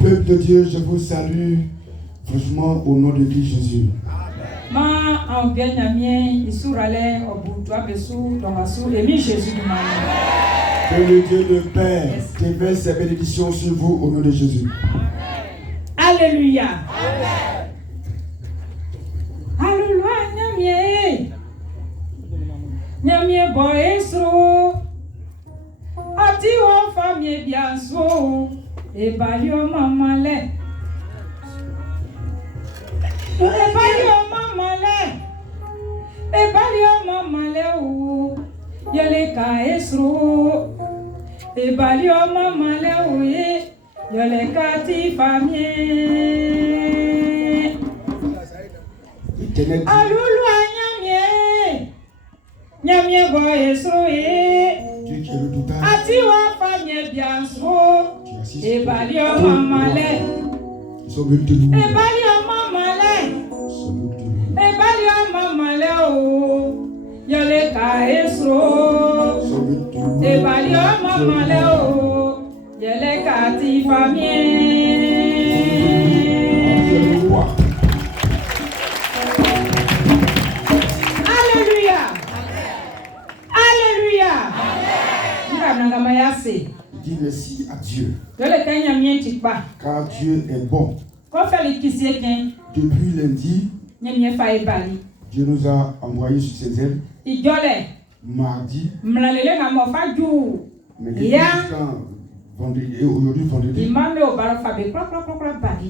Peuple de Dieu, je vous salue franchement au nom de Christ Jésus. Que le Dieu le Père déverse ses bénédictions sur vous au nom de Jésus. Alléluia. Alléluia. Nyamie boyesro. Ati wo famille bien so. E balio mamale. E balio mamale o. Yele ka esro. E balio mamale o ye. Yele ka ti famille. Alléluia nyamie. Nyamie boyesro ye. Ati wa famille bien so. E balio mamale. E balio mamale. E balio mamale o. Yole ka esro. E balio mamale o. Yele ka ti famille. Alléluia. Alléluia. Dis merci à Dieu. Car Dieu est bon. Depuis lundi, Dieu nous a envoyés sur ses ailes. Mardi. Mais vendredi et aujourd'hui vendredi.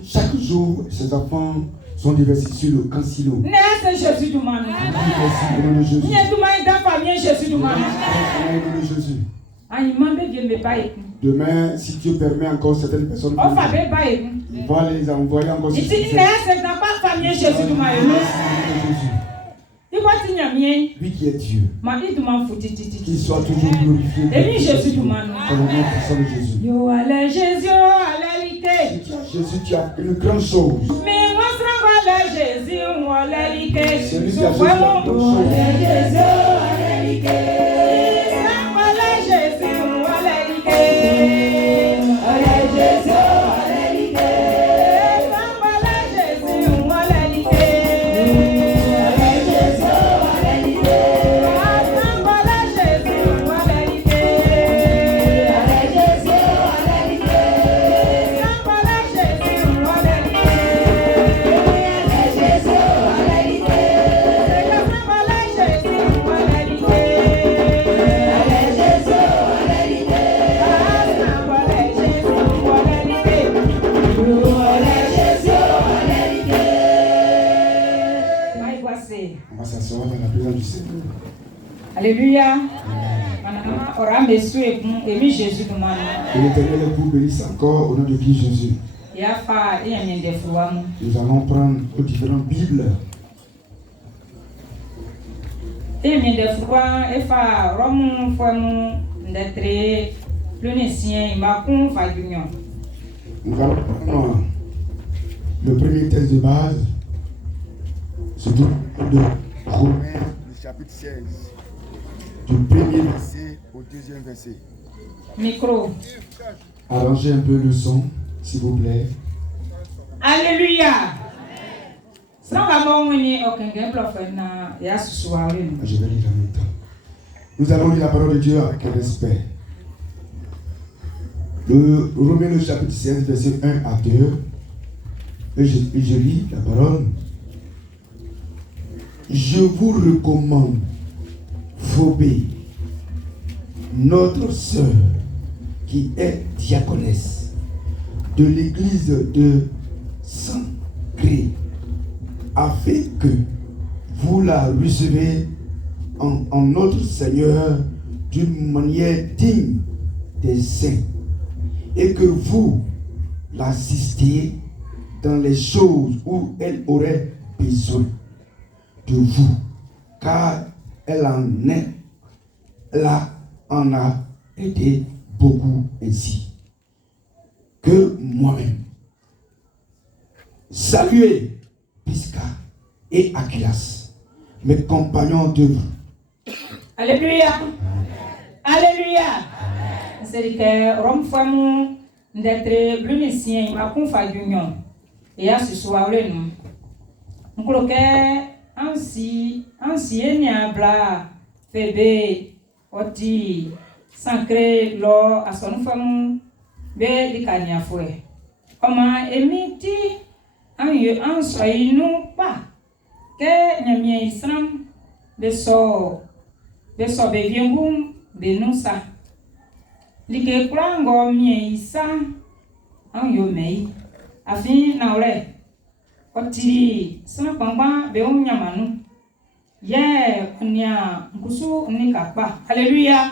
Chaque jour, ses enfants sont déversés sur le cancilo. Merci au nom de Jésus. Demain, si Dieu permet encore certaines personnes, on va les envoyer encore sur Jésus. Lui qui est Dieu, qu'il soit toujours glorifié. Jésus. Yo, allez, Jésus, Jésus, tu as une grande chose. Mais moi, Jésus, celui qui a une grande chose. Alléluia. Et l'Éternel vous bénisse encore au nom de Christ Jésus. Nous allons prendre nos différentes Bibles. Nous allons prendre le premier texte de base, c'est de Romains, le chapitre 16, du premier verset au deuxième verset. Micro. Arrangez un peu le son, s'il vous plaît. Alléluia. Je vais lire en même temps. Nous allons lire la parole de Dieu avec respect. Le Romains, le chapitre 16, verset 1 à 2. Et je lis la parole. Je vous recommande, Phobé, notre sœur, qui est diaconesse de l'église de Saint-Cré, afin que vous la recevez en notre Seigneur d'une manière digne des saints, et que vous l'assistiez dans les choses où elle aurait besoin de vous, car elle en a aidé beaucoup ainsi que moi-même. Saluez Pisca et Aquilas, mes compagnons d'œuvre. Alléluia. Alléluia. c'est que Rome famu d'être blunicien ma confa d'union et à ce soir le nom nkloke ansi enya bla febe oti sancré lo asonu famu be likanya fue oma emiti an soyinu pa ke nyamie isram beso be viengum be nusa like krango mie isa an yo mei afin na ore oti sana pangba be unyamanu ye nya nkusu ni kapa hallelujah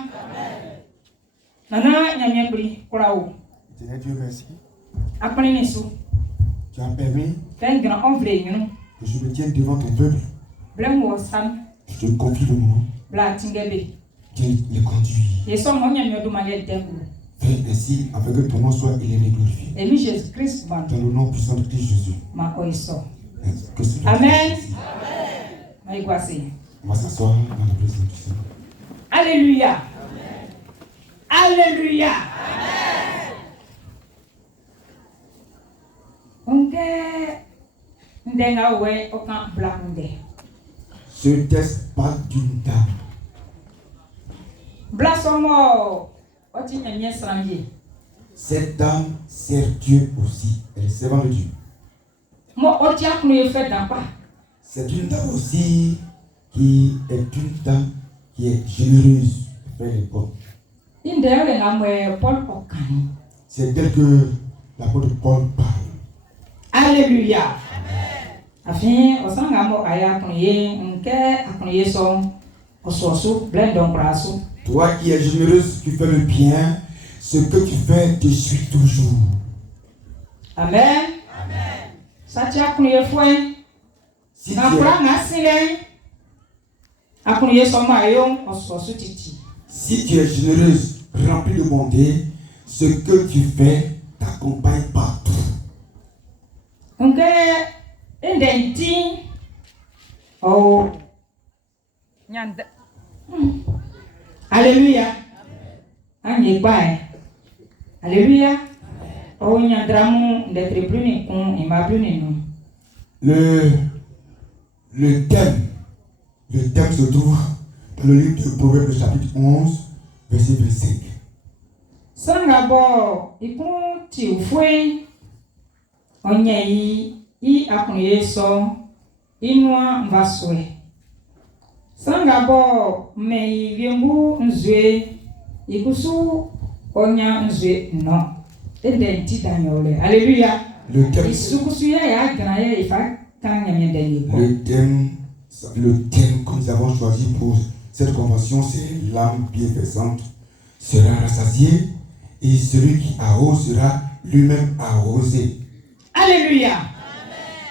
amen nana nyamie kuri kurao Dieu merci. Après les sous. Tu as permis Fais grand envré, non? que je me tienne devant ton peuple. Blem wasam. Je te confie le moment. Bla tingebe. Dieu les conduit. Et son nom y a du manière d'emblou. Fais ainsi afin que ton nom soit élevé et glorifié. Et lui Jésus Christ ban. Dans le nom puissant de Christ Jésus. Ma oiso. Que cela Amen. soit. Ma iguasi. On va s'asseoir dans la présence du Seigneur. Alléluia. Alléluia. Ndenga we okan blakunde. Ce texte parle d'une dame. Blasomo oti nyamie srangi. Cette dame sert Dieu aussi. Elle est servante de Dieu. Mo oti akunu ye fait dans pas. C'est une dame aussi qui est une dame qui est généreuse vers les pauvres. Indele ngamwe Paul okani. C'est d'elle que l'apôtre Paul parle. Alléluia. Afin osanga mo aya kunye nke akunye so ososo blendon braso. Toi qui es généreuse, qui fais le bien, ce que tu fais te suit toujours. Amen. Amen. Sacha kunye fwe. Si Na tu kura es, na sile. Akunye so mayo ososo titi. si tu es généreuse, remplie de bonté, ce que tu fais t'accompagne partout. Nke indenti oh nyanda. Alléluia. Anye bae. Alléluia. Oh nyandramu d'être plus ni kon ima plus ni non. Le thème se trouve dans le livre de Proverbes, chapitre 11, verset 25. Sangabo ikun ti ufwe onye yi akunye so inua mvaswe. Sangabo mei viengu nzwe ikusu onya nzwe no. Edenti danyole. Alléluia. Le thème, Isukusu ya graye ifa kanya mendeni ko. le thème que nous avons choisi pour cette convention, c'est l'âme bienfaisante sera rassasiée et celui qui arrose sera lui-même arrosé. Alléluia.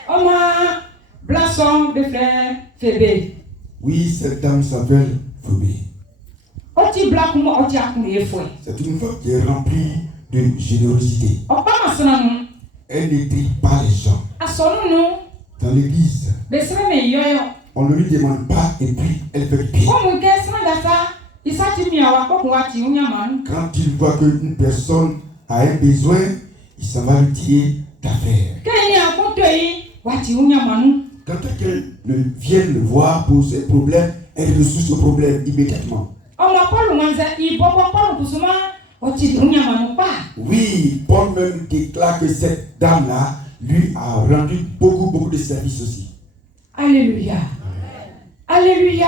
Oma blason de frère Fébé. Oui, cette dame s'appelle Phobie. Oti blakumo oti akunye fwe. C'est une femme qui est remplie de générosité. Opa masana Elle n'étrit pas les gens. asonu nu Dans l'église, besere me yoyo. on ne lui demande pas et puis elle fait bien. Omu ke sanga sa isati miawa ko wati unyamanu. Quand il voit qu'une personne a un besoin, il s'en va lui tirer d'affaires. Keni akoto yi wati unyamanu. Quand quelqu'un vient le voir pour ses problèmes, elle résout ce problème immédiatement. Omo Paul wanza ibobo Paul kusuma oti unyamanu pa. Oui, Paul même déclare que cette dame-là lui a rendu beaucoup de services aussi. Alléluia. Alléluia.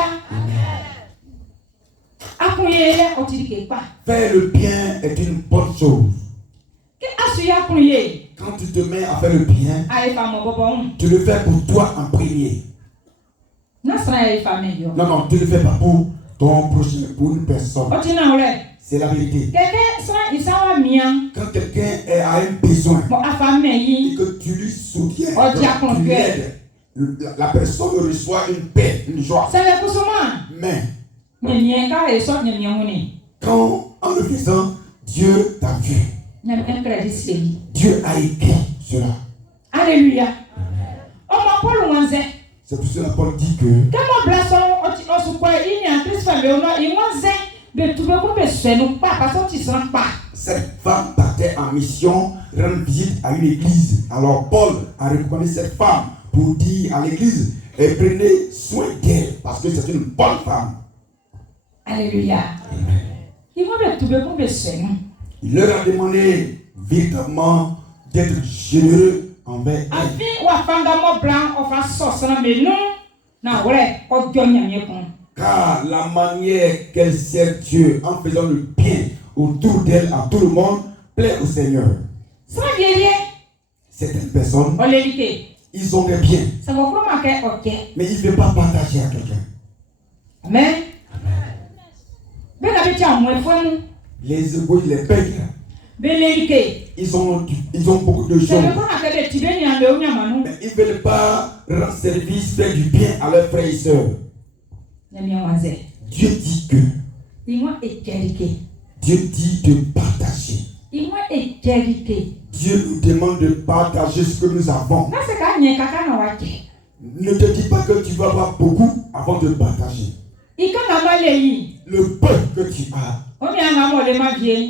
Akunye oti ke pa. Faire le bien est une bonne chose. Ke asuya akunye. Quand tu te mets à faire le bien, Aye fa mo bobo. tu le fais pour toi en premier. Nasra aye fa me yo. Non, tu ne le fais pas pour ton prochain, pour une personne. Oti na ole. C'est la vérité. Keke sa isawa mian. Quand quelqu'un a un besoin Mo afa me et yi. que tu lui soutiens, Oh, Dieu, donc tu l'aides, la personne reçoit une paix, une joie. Sele kusuma. Mais Nyemie ka eso nyemie huni. quand en le faisant, Dieu t'a vu. Nyemie crédit sei. Dieu a écrit cela. Alléluia. Omo Paul wanze. C'est pour cela Paul dit que Kemo blason oti osukwa ini Christ fa me ono i wanze Cette femme partait en mission, rendre visite à une église. Alors Paul a recommandé cette femme pour dire à l'église, et prenez soin d'elle parce que c'est une bonne femme. Alléluia. Il leur a demandé véritablement d'être généreux envers elle. Car la manière qu'elle sert Dieu en faisant le bien autour d'elle à tout le monde plaît au Seigneur. Certaines personnes, ils ont des biens, mais ils ne veulent pas partager à quelqu'un. Amen. Les égoïstes, les pègres, ils ont beaucoup de choses, mais ils ne veulent pas rendre service, faire du bien à leurs frères et sœurs. Dieu dit que Dieu dit de partager. Dieu nous demande de partager ce que nous avons. Ne te dis pas que tu vas avoir beaucoup avant de partager. Le peu que tu as,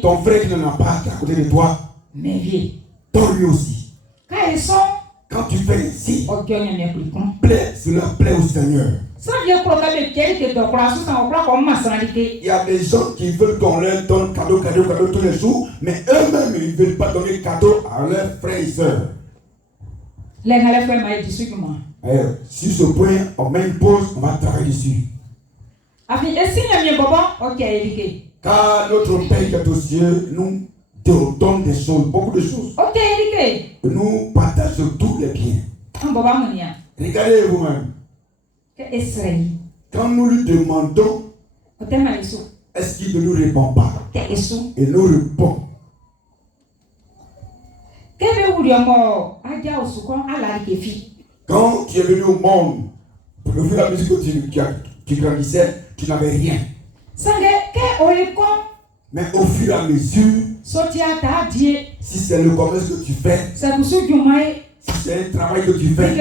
ton frère qui n'en a pas à côté de toi, donne-lui aussi. Quand tu fais ainsi, cela plaît au Seigneur. Il y a des gens qui veulent qu'on leur donne cadeau tous les jours, mais eux-mêmes ils ne veulent pas donner cadeau à leurs frères et sœurs. Sur ce point, on met une pause, on va travailler dessus. Car notre Père qui est aux cieux nous donne des choses, beaucoup de choses. Nous partageons tous les biens. Regardez vous-même. Quand nous lui demandons, est-ce qu'il ne nous répond pas? Il nous répond. Quand tu es venu au monde, pour le fur et à mesure que tu grandissais, tu n'avais rien. Mais au fur et à mesure, si c'est le commerce que tu fais, si c'est un travail que tu fais,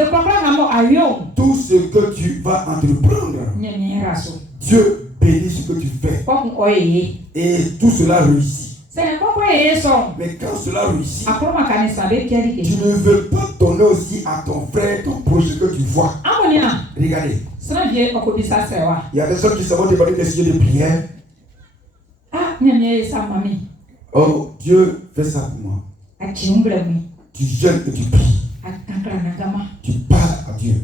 tout ce que tu vas entreprendre, Dieu bénit ce que tu fais. Et tout cela réussit. Mais quand cela réussit, tu ne veux pas donner aussi à ton frère, ton proche que tu vois. Regardez. Il y a des gens qui savent demander des sujets de prière. Oh, Dieu fait ça pour moi. Tu jeûnes et tu pries. Tu parles à Dieu.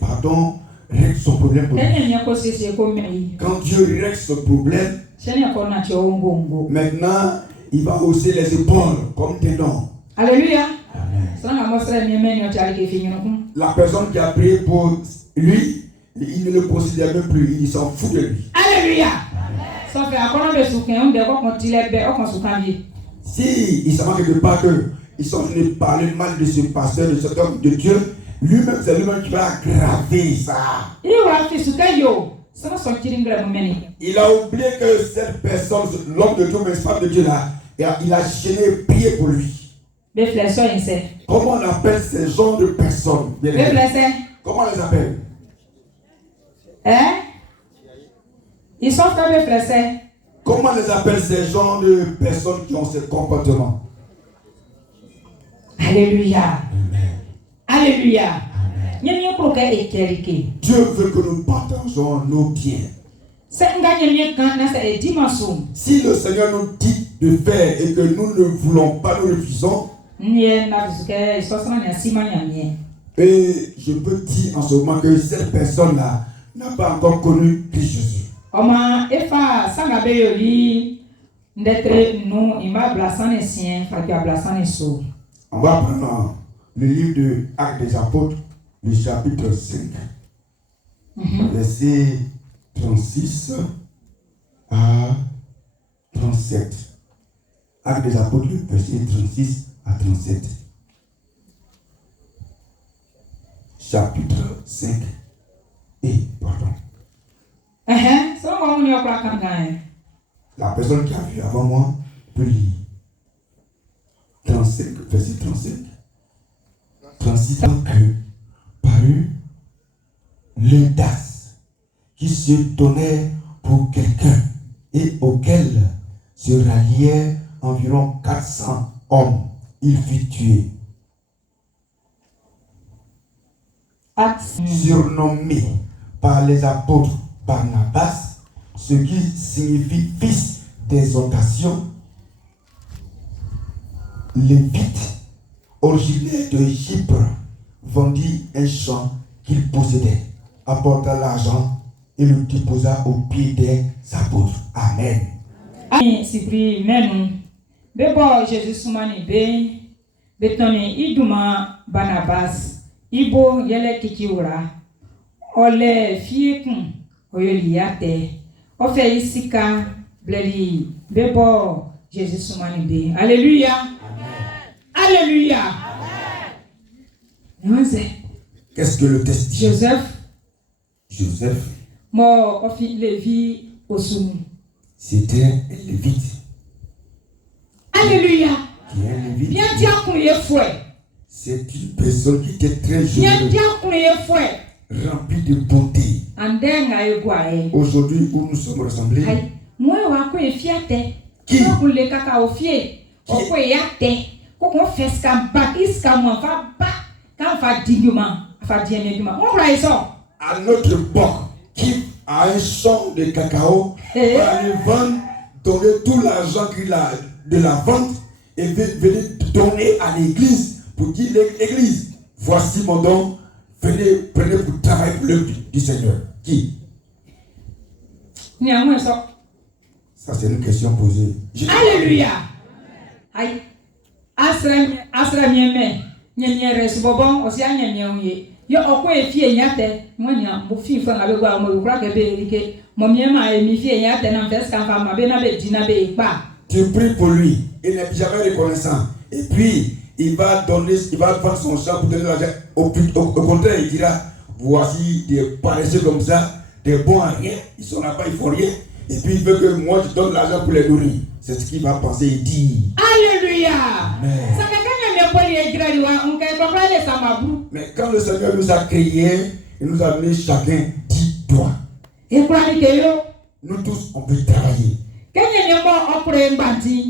Pardon, règle son problème pour lui. Quand Dieu règle ce problème, maintenant, il va hausser les épaules comme des noms. Alléluia. La personne qui a prié pour lui, il ne le considère même plus, il s'en fout de lui. Alléluia. Si il s'en quelque part qu'ils sont venus parler mal de ce pasteur, de cet homme de Dieu, lui-même, c'est lui-même qui va aggraver ça. Il a oublié que cette personne, l'homme de Dieu, mais femme de Dieu là, il a gêné prier pour lui. Comment on appelle ces genres de personnes? Comment on les appelle? Ils sont comme les frères. Comment on les appelle ces genres de personnes qui ont ce comportement? Alléluia. Alléluia. Dieu veut que nous partageons nos biens. Si le Seigneur nous dit de faire et que nous ne voulons pas, nous refusons. Et je peux dire en ce moment que cette personne-là n'a pas encore connu Christ Jésus. On va prendre le livre de Actes des Apôtres, le chapitre 5, verset 36 à 37. Actes des Apôtres, verset 36 à 37. Chapitre 5 et pardon. La personne qui a vu avant moi peut lire. 35, verset 35. 36 ans que parut l'audace qui se donnait pour pour quelqu'un et auquel se ralliaient environ 400 hommes. Il fut tué. Surnommé par les apôtres Barnabas, ce qui signifie fils d'exhortation, Lévite, originaire de Chypre, vendit un champ qu'il possédait, apporta l'argent et le déposa aux pieds des apôtres. Amen. Sibri menu bebo Jésus sumani be betoni iduma Barnabas ibo yele kikiura ole fiekun oyoliate ofe isika bleli bebo Jésus sumani be. Alléluia. Alléluia. Qu'est-ce que le test dit? Joseph. Mo ofi Lévi osumu. C'était un Lévite. Alléluia. Qui est un Lévite. Bien dire qu'on est fouet. C'est une personne qui était très jolie. Bien dire qu'on est fouet. Remplie de bonté. Aujourd'hui, où nous sommes rassemblés. Moi, je suis fier. Qui? À notre époque, qui a un champ de cacao, va aller vendre, donner tout l'argent qu'il a de la vente et venir donner à l'église pour dire l'église, voici mon don, venez, prenez pour travailler pour l'œuvre du Seigneur. Qui? Ça, c'est une question posée. Alléluia. Aïe. Asra mieme. Nyemye resbobon osia nyemye yo okwa efie nyate mwanya mo fi fa ngabe gwa mo kura ke be rike mo miema e mi fie nyate na fes kan fa ma be na be dina be pa. Tu pries pour lui, il n'est jamais reconnaissant. Et puis il va vendre son champ pour donner l'argent. Au contraire, il dira voici des paresseux comme ça, des bons à rien, ils sont là-bas, ils font rien. Et puis il veut que moi je donne l'argent pour les nourrir. C'est ce qu'il va penser et dire. Alléluia. Amen. Mais quand le Seigneur nous a créés, il nous a donné chacun 10 doigts. Nous tous, on peut travailler.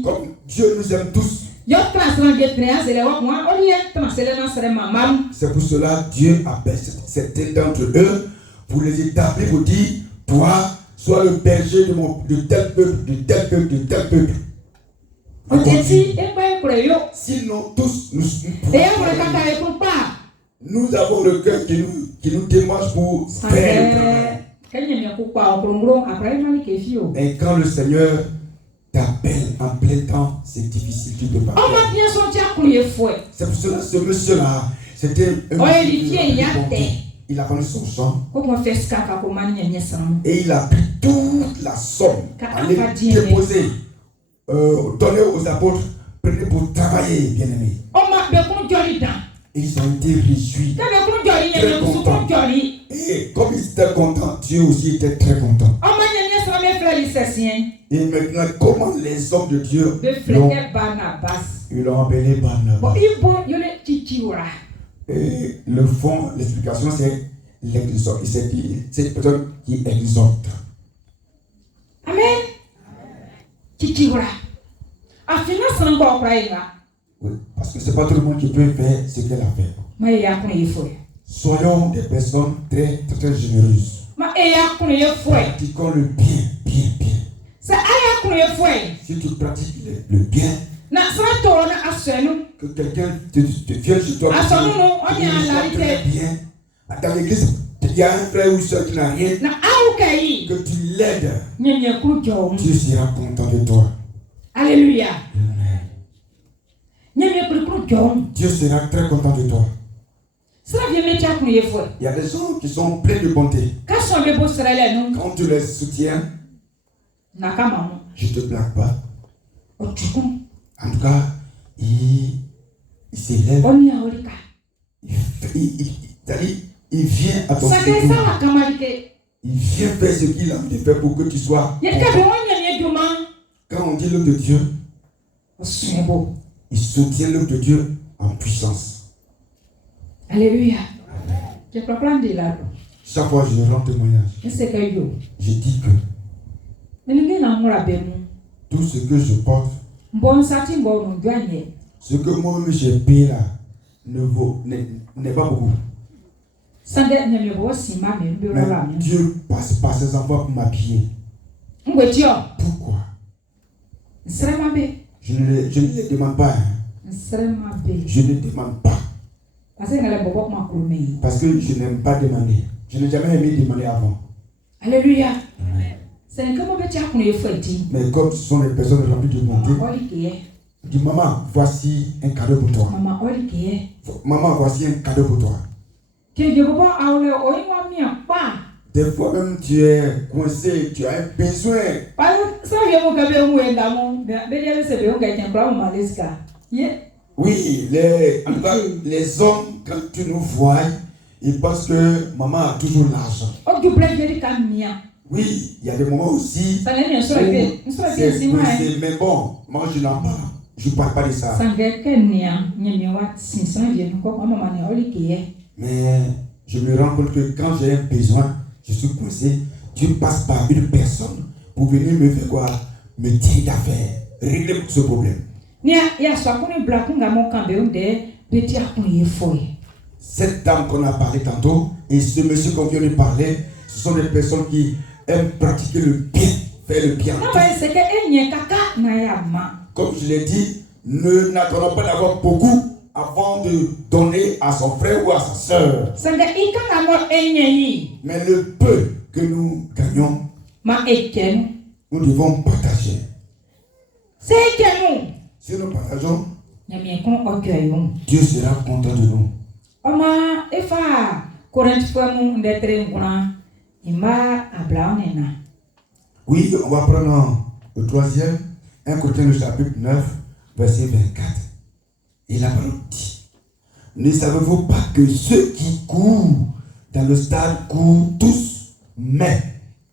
Comme Dieu nous aime tous. C'est pour cela que Dieu appelle certains d'entre eux pour les établir, pour dire, toi, sois le berger de tel peuple, de tel peuple, de tel peuple. Sinon, tous nous avons le cœur qui nous démange pour faire le travail. Et quand le Seigneur t'appelle en plein temps, c'est difficile, tu ne peux pas faire. C'est pour cela que ce monsieur-là, c'était un il a vendu son champ et il a pris toute la somme, allait déposer, donner aux apôtres, prenez pour travailler, bien-aimés. Ils ont été réjouis, très contents. Et comme ils étaient contents, Dieu aussi était très content. Et maintenant, comment les hommes de Dieu ils l'ont appelé Barnabas. Et le fond, l'explication, c'est l'exhorte. C'est cette personne qui exhorte. Amen. Oui, parce que ce n'est pas tout le monde qui peut faire ce qu'elle a fait. Soyons des personnes très, très, très généreuses. Pratiquons le bien, bien, bien. Si tu pratiques le bien, que quelqu'un te vienne chez toi pour très bien. Dans l'église, il y a un frère ou une soeur qui n'a rien, que tu l'aides. Dieu sera content de toi. Alléluia. Dieu sera très content de toi. Il y a des gens qui sont pleins de bonté. Quand tu les soutiens, je ne te blague pas. En tout cas, il s'élève. Il vient à ton secours. Il vient faire ce qu'il a envie de faire pour que tu sois. Quand on dit l'œuvre de Dieu, il soutient l'œuvre de Dieu en puissance. Alléluia. Chaque fois que je rends témoignage, je dis que Tout ce que je porte, ce que moi-même j'ai payé là, n'est pas beaucoup. Mais Dieu passe par ses enfants pour m'appuyer. Pourquoi? Je ne les demande pas. Je ne demande pas. Parce que je n'aime pas demander. Je n'ai jamais aimé demander avant. Alléluia. Mais comme ce sont les personnes remplies de bonté, je dis maman, voici un cadeau pour toi. Maman, voici un cadeau pour toi. Des fois même tu es coincé, tu as un besoin. Oui, en tout cas, les hommes, quand tu nous vois, ils pensent que maman a toujours l'argent. Oui, il y a des moments aussi où c'est coincé, mais bon, moi je n'en parle. Je ne parle pas de ça. Mais je me rends compte que quand j'ai un besoin, je suis coincé, Dieu passe par une personne pour venir me faire quoi? Me dire d'affaire, régler ce problème. Cette dame qu'on a parlé tantôt et ce monsieur qu'on vient de parler, ce sont des personnes qui aiment pratiquer le bien, faire le bien. Comme je l'ai dit, n'attendons pas d'avoir beaucoup avant de donner à son frère ou à sa soeur. Mais le peu que nous gagnons, nous devons partager. Si nous partageons, Dieu sera content de nous. Oui, on va prendre le troisième, 1 Corinthiens le chapitre 9, verset 24. Et la parole dit, ne savez-vous pas que ceux qui courent dans le stade courent tous, mais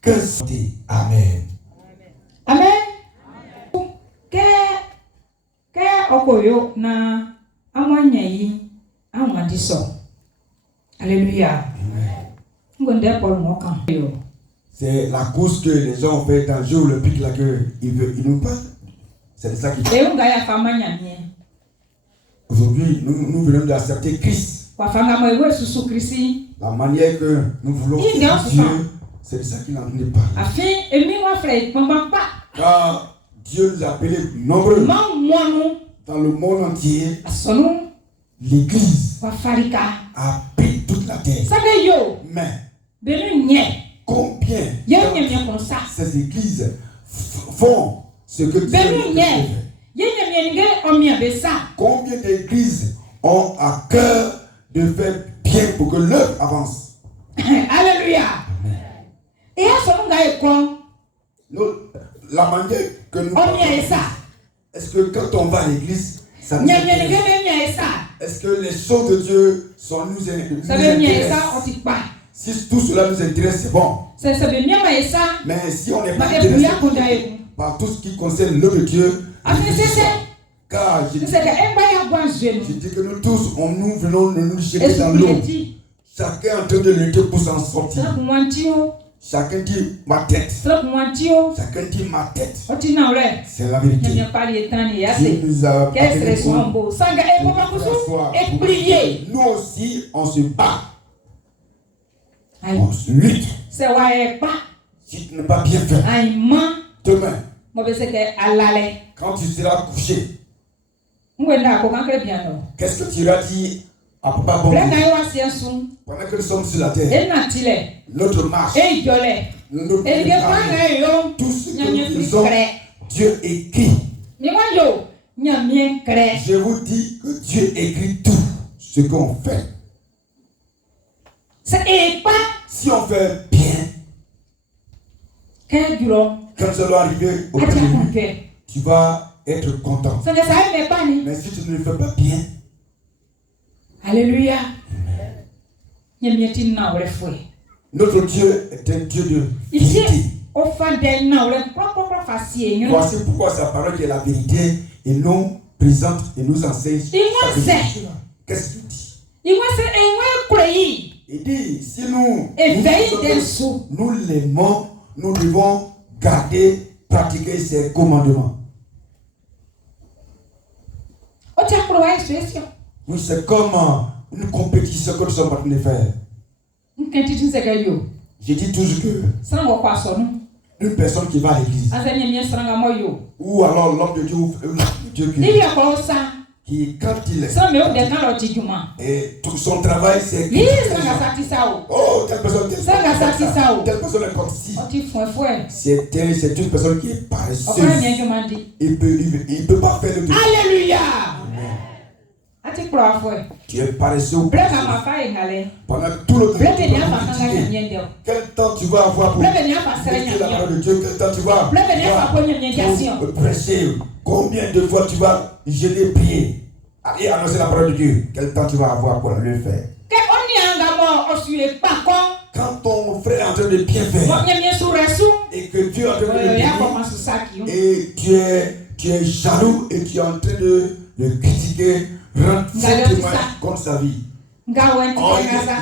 que c'est. Amen. Amen. Alléluia. C'est la course que les gens ont fait dans le jeu olympique là qu'ils nous parlent. C'est ça qui fait. Aujourd'hui, nous venons d'accepter Christ. La manière que nous voulons servir Dieu, c'est de ça qu'il est en train de parler. Car Dieu nous a appelés nombreux dans le monde entier. L'Église a pris toute la terre. Mais combien ces églises font ce que Dieu fait? Combien d'églises ont à cœur de faire bien pour que l'œuvre avance? Alléluia. La manière que nous est-ce que quand on va à l'église, ça nous intéresse? Est-ce que les choses de Dieu nous intéressent? Si tout cela nous intéresse, c'est bon. Mais si on n'est pas intéressé par tout ce qui concerne l'œuvre de Dieu, car je dis que nous tous, nous venons de nous jeter dans l'eau. Chacun est en train de lutter pour s'en sortir. Chacun dit ma tête. Chacun dit ma tête. C'est la vérité. Dieu nous a appelés pour nous aussi, on se bat. On se lutte. Si tu n'as pas bien fait, demain, quand tu seras couché, qu'est-ce que tu iras dire à Papa Bon Dieu? Pendant que nous sommes sur la terre, notre marche, notre préparation, tout ce que nous faisons, Dieu écrit. Je vous dis que Dieu écrit tout ce qu'on fait. Si on fait bien, quand ça va arriver au premier lieu, tu vas être content. Mais si tu ne le fais pas bien, alléluia. Notre Dieu est un Dieu de vérité. Voici pourquoi sa parole est la vérité et nous présente et nous enseigne. Qu'est-ce qu'il dit? Il dit, si nous l'aimons, nous devons garder pratiquer ses commandements. Oui, c'est comme une compétition que nous sommes en train de faire. J'ai dit toujours que une personne qui va à l'église, ou alors l'homme de Dieu qui quand il est, et tout son travail c'est oh telle personne est comme si c'est une personne qui est paresseuse. Il peut pas faire le tout. Alléluia. Tu es paresseux pendant tout le temps. Quel temps tu vas avoir pour prêcher la parole de Dieu? Quel temps tu vas pour prêcher? Combien de fois tu vas jeûner, prier et annoncer la parole de Dieu? Quel temps tu vas avoir pour le faire? Quand ton frère est en train de bien faire et que Dieu est en train de le et tu es jaloux et tu es en train de le critiquer, rendre témoignage contre sa vie. Lui là,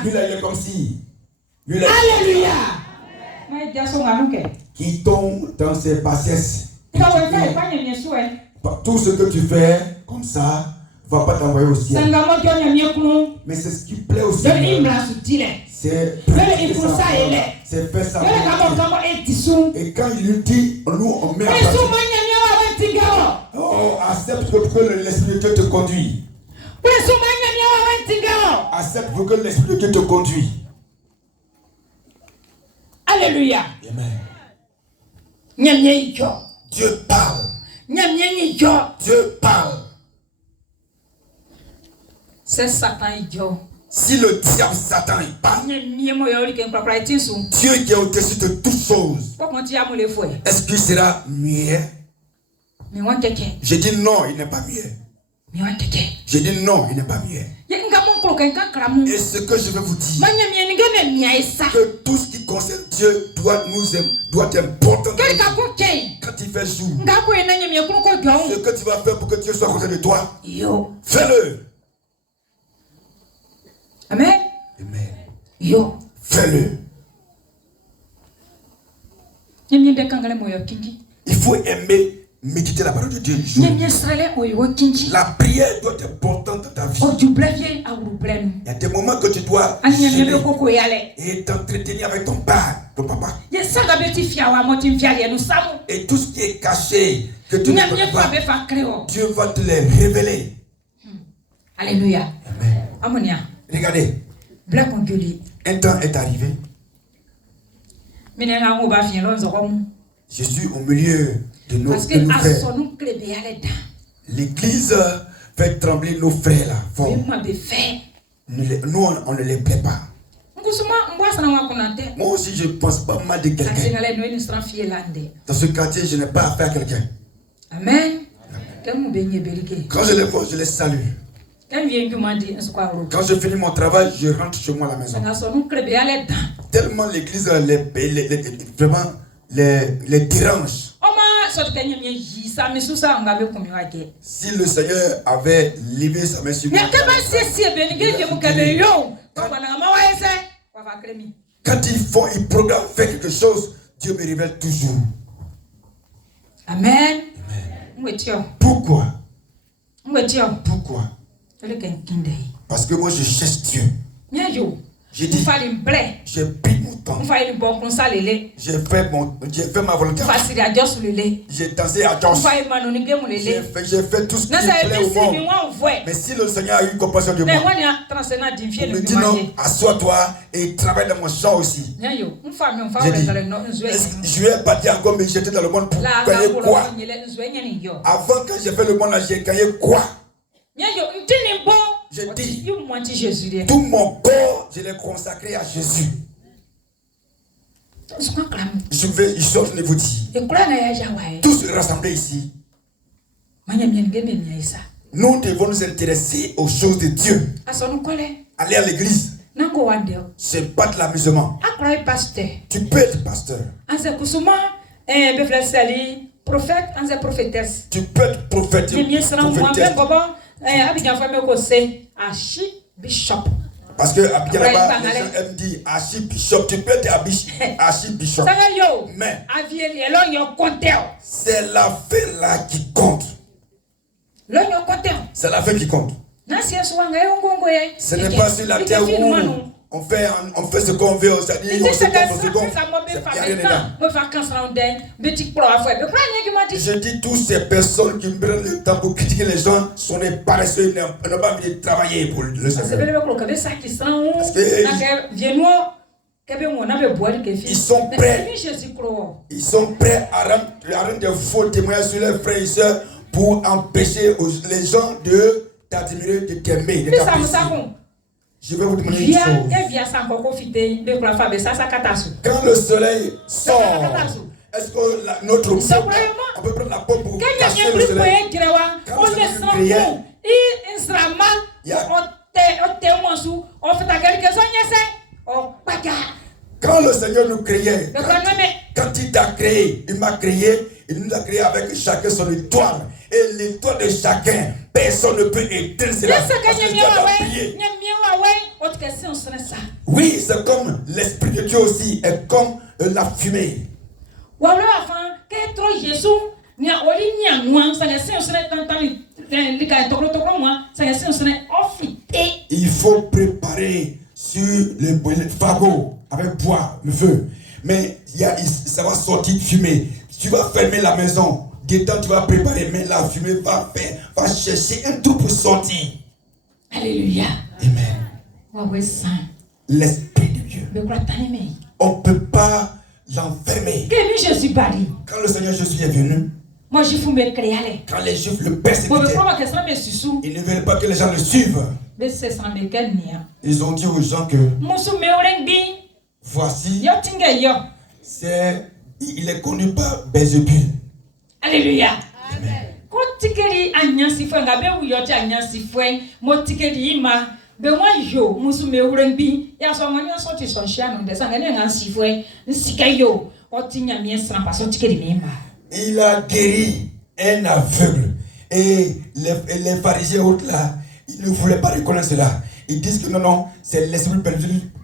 il est comme si. Alléluia! Qui tombe dans ses bassesses. Tout ce que tu fais comme ça ne va pas t'envoyer au ciel. Mais c'est ce qui plaît au ciel. C'est faire ça. Et quand il lui dit, nous on met en pratique. Oh, accepte que l'Esprit de Dieu te conduit. Accepte que l'Esprit de Dieu te conduit. Alléluia. Amen. Dieu parle. Dieu parle. C'est Satan idiot. Si le diable Satan il parle, Dieu qui est au-dessus de toutes choses, est-ce qu'il sera muet? J'ai dit non, il n'est pas muet. J'ai dit non, il n'est pas muet. Et ce que je veux vous dire, que tout ce qui concerne Dieu doit être important. Quand il fait jour, ce que tu vas faire pour que Dieu soit à côté de toi, fais-le. Amen. Amen. Fais-le. Il faut aimer méditer la parole de Dieu. La prière doit être importante dans ta vie. Il y a des moments que tu dois gêner et t'entretenir avec ton père, ton papa. Et tout ce qui est caché, que tu ne peux pas, Dieu va te les révéler. Alléluia. Amen. Regardez. Un temps est arrivé. Je suis au milieu de nos frères. L'église fait trembler nos frères là. Fort. Nous, on ne les plaît pas. Moi aussi, je ne pense pas mal de quelqu'un. Dans ce quartier, je n'ai pas affaire à quelqu'un. Amen. Quand je les vois, je les salue. Quand je finis mon travail, je rentre chez moi à la maison. Tellement l'église vraiment les dérange. Si le Seigneur avait levé sa main sur moi, quand ils programment faire quelque chose, Dieu me révèle toujours. Amen. Pourquoi? Parce que moi je cherche Dieu. J'ai dit, j'ai pris mon temps. J'ai fait ma volonté. J'ai dansé à Joss. J'ai fait tout ce qui plaît au monde. Mais si le Seigneur a eu compassion de moi, il me dit non, assois-toi et travaille dans mon champ aussi. J'ai dit, je vais partir encore, mais j'étais dans le monde pour gagner quoi? Avant, quand j'ai fait le monde là, j'ai gagné quoi? Je dis, tout mon corps, je l'ai consacré à Jésus. Je suis en train de vous dire, tous rassemblés ici, nous devons nous intéresser aux choses de Dieu. Aller à l'église, c'est pas de l'amusement. Tu peux être pasteur. Tu peux être prophète. Parce que à bien là-bas, les gens aiment dire archibishop. Tu peux être archibishop. Mais c'est la fin là qui compte. C'est la fin qui compte. Ce n'est pas sur la terre où on fait ce qu'on veut. C'est-à-dire on se compte. Je dis tous ces personnes qui me prennent le temps pour critiquer les gens sont des paresseux, ils n'ont pas envie de travailler pour le Seigneur. Ils sont prêts à rendre des faux témoignages sur leurs frères et sœurs pour empêcher les gens de t'admirer, de t'aimer, de t'apprécier. Je vais vous demander une chose. Quand le soleil sort, est-ce que notre peuple, on peut prendre la pomme pour cacher le soleil? Quand le Seigneur nous criait, quand le Seigneur nous créait, quand il t'a créé, il m'a créé, il nous a créé avec chacun son étoile. Et l'étoile de chacun, personne ne peut éteindre cela. Parce que Dieu a prié. Oui, c'est comme l'Esprit de Dieu aussi, est comme la fumée. Il faut préparer sur le fagot avec bois, le feu. Mais ça va sortir de fumée. Tu vas fermer la maison. Dedans, tu vas préparer, mais la fumée va chercher un trou pour sortir. Alléluia. Amen. L'Esprit de Dieu. On ne peut pas l'enfermer. Quand le Seigneur Jésus est venu, quand les Juifs le persécutaient, ils ne veulent pas que les gens le suivent. Ils ont dit aux gens que voici, il est connu par Bézébul. Alléluia. Amen. Il a guéri un aveugle. Et les pharisiens autres là, ils ne voulaient pas reconnaître cela. Ils disent que non, c'est l'esprit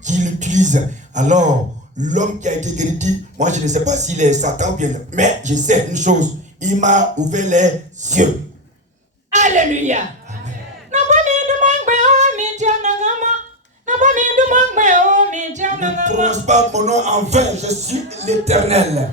qui l'utilise. Alors, l'homme qui a été guéri dit, moi je ne sais pas s'il est Satan ou bien, mais je sais une chose, il m'a ouvert les yeux. Alléluia. Ne prononce pas mon nom en vain, je suis l'Éternel.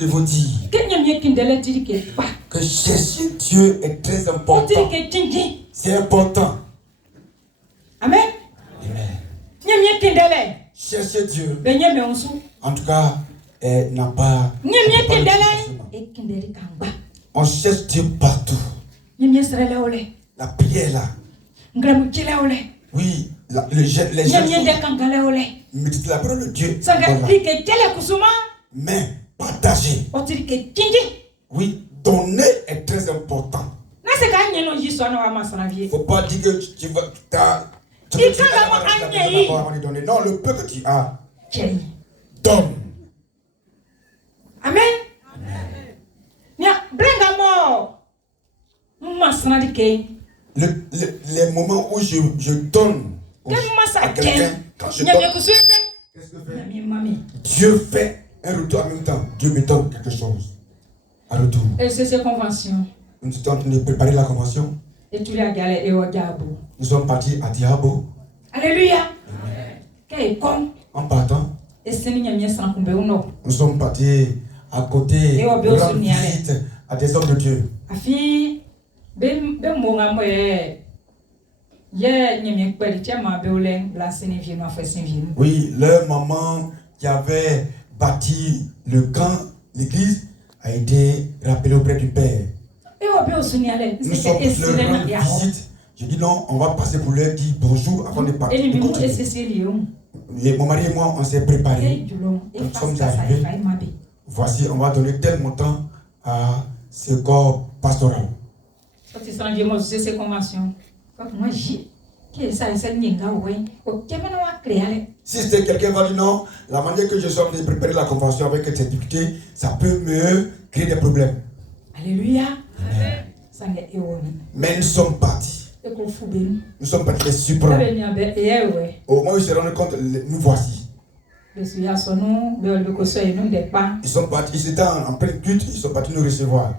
de vous dire que chercher Dieu est très important. C'est important. Amen. Amen. Chercher Dieu, en tout cas, n'a pas. On cherche Dieu partout. La prière là. Oui, les gens méditent la parole de Dieu. Mais partager. Oui, donner est très important. Il ne faut pas dire que tu vas. Donner. Non, le peu que tu as, donne. Amen. Les moments où je donne à quelqu'un, quand je donne, qu'est-ce que fait? Dieu fait un retour en même temps. Dieu me donne quelque chose à retour. Et c'est cette convention. Nous sommes en train de préparer la convention. Et tu l'as galé et au diabo. Nous sommes partis à Diabo. Alléluia. En partant, nous sommes partis à côté rendre visite à des hommes de Dieu. Oui, leur maman qui avait bâti le camp, l'église, a été rappelée auprès du Père. Nous sommes leur rendre visite. Je dis non, on va passer pour leur dire bonjour avant de partir. Et mon mari et moi, on s'est préparés. Nous sommes arrivés. Voici, on va donner tel montant à ce corps pastoral. Si c'est quelqu'un va dire non, la manière que je suis en train de préparer la convention avec cette député, ça peut me créer des problèmes. Alléluia. Mais nous sommes partis. Nous sommes partis les surprendre. Au moment où ils se rendent compte, nous voici. Ils sont partis, ils étaient en pleine culte, ils sont partis nous recevoir.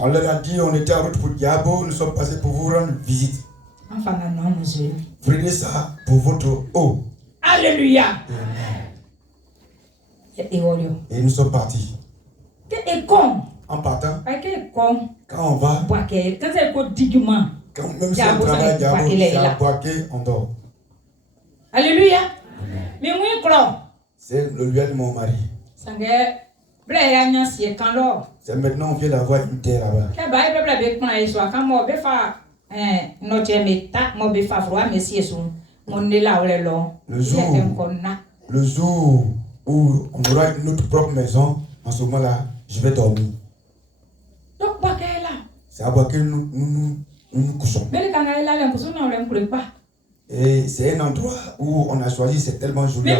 On leur a dit, on était en route pour Diabo, nous sommes passés pour vous rendre visite. Prenez ça pour votre eau. Alléluia. Et nous sommes partis. En partant, quand on va, même si on travaille à Diabo, c'est à Boaké, on dort. Alléluia. C'est le lieu de mon mari. C'est maintenant on vient d'avoir une terre là-bas. Le jour où on aura notre propre maison, en ce moment-là, je vais dormir. C'est à Boaké nous couchons. Et c'est un endroit où on a choisi, c'est tellement joli.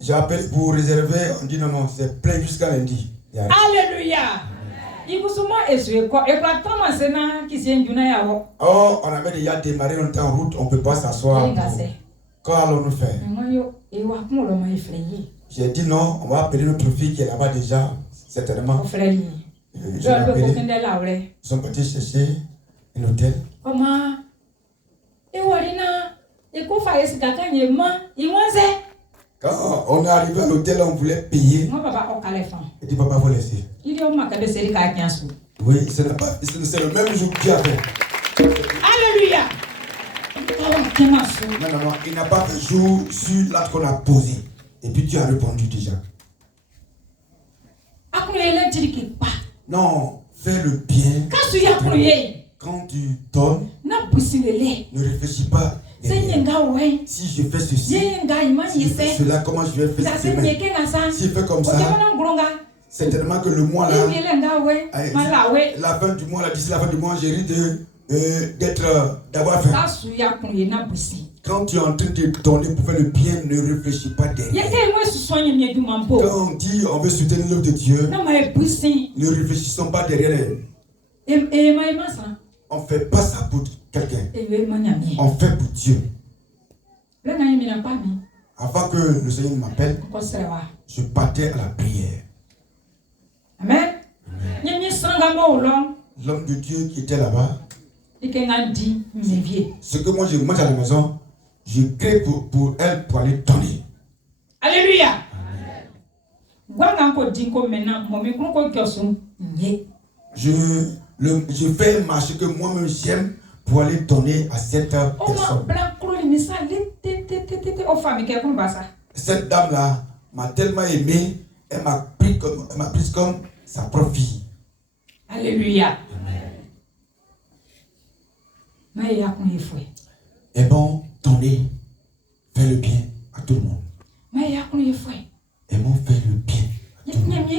J'ai appelé pour réserver, on dit non, c'est plein jusqu'à lundi. Alléluia. Oh, on avait déjà démarré, on était en route, on ne peut pas s'asseoir. Quand allons-nous faire? J'ai dit non, on va appeler notre fille qui est là-bas déjà, certainement. Ils sont partis chercher un hôtel. Quand on est arrivé à l'hôtel, on voulait payer. Il dit papa, vous laissez. Oui, c'est le même jour que tu as fait. Alléluia. Non, il n'a pas fait jour sur l'acte qu'on a posé. Et puis tu as répondu déjà. Non, fais le bien. Quand tu donnes, ne réfléchis pas. Si je fais ceci, si je fais cela, comment je vais faire ceci? Si je fais comme ça, certainement que le mois là, la fin du mois là, d'ici la fin du mois, j'ai risque d'avoir faim. Quand tu es en train de donner pour faire le bien, ne réfléchis pas derrière. Quand on dit on veut soutenir l'œuvre de Dieu, ne réfléchissons pas derrière. On ne fait pas ça pour quelqu'un. On fait pour Dieu. Avant que le Seigneur m'appelle, je partais à la prière. Amen. L'homme de Dieu qui était là-bas, ce que moi je mange à la maison, je crée pour elle pour aller donner. Alléluia. Je fais un marché que moi-même j'aime pour aller donner à cette personne. Cette dame-là m'a tellement aimé, elle m'a pris comme sa propre fille. Alléluia. Et bon, donner, faire le bien à tout le monde. Et bon, faire le bien à tout le monde.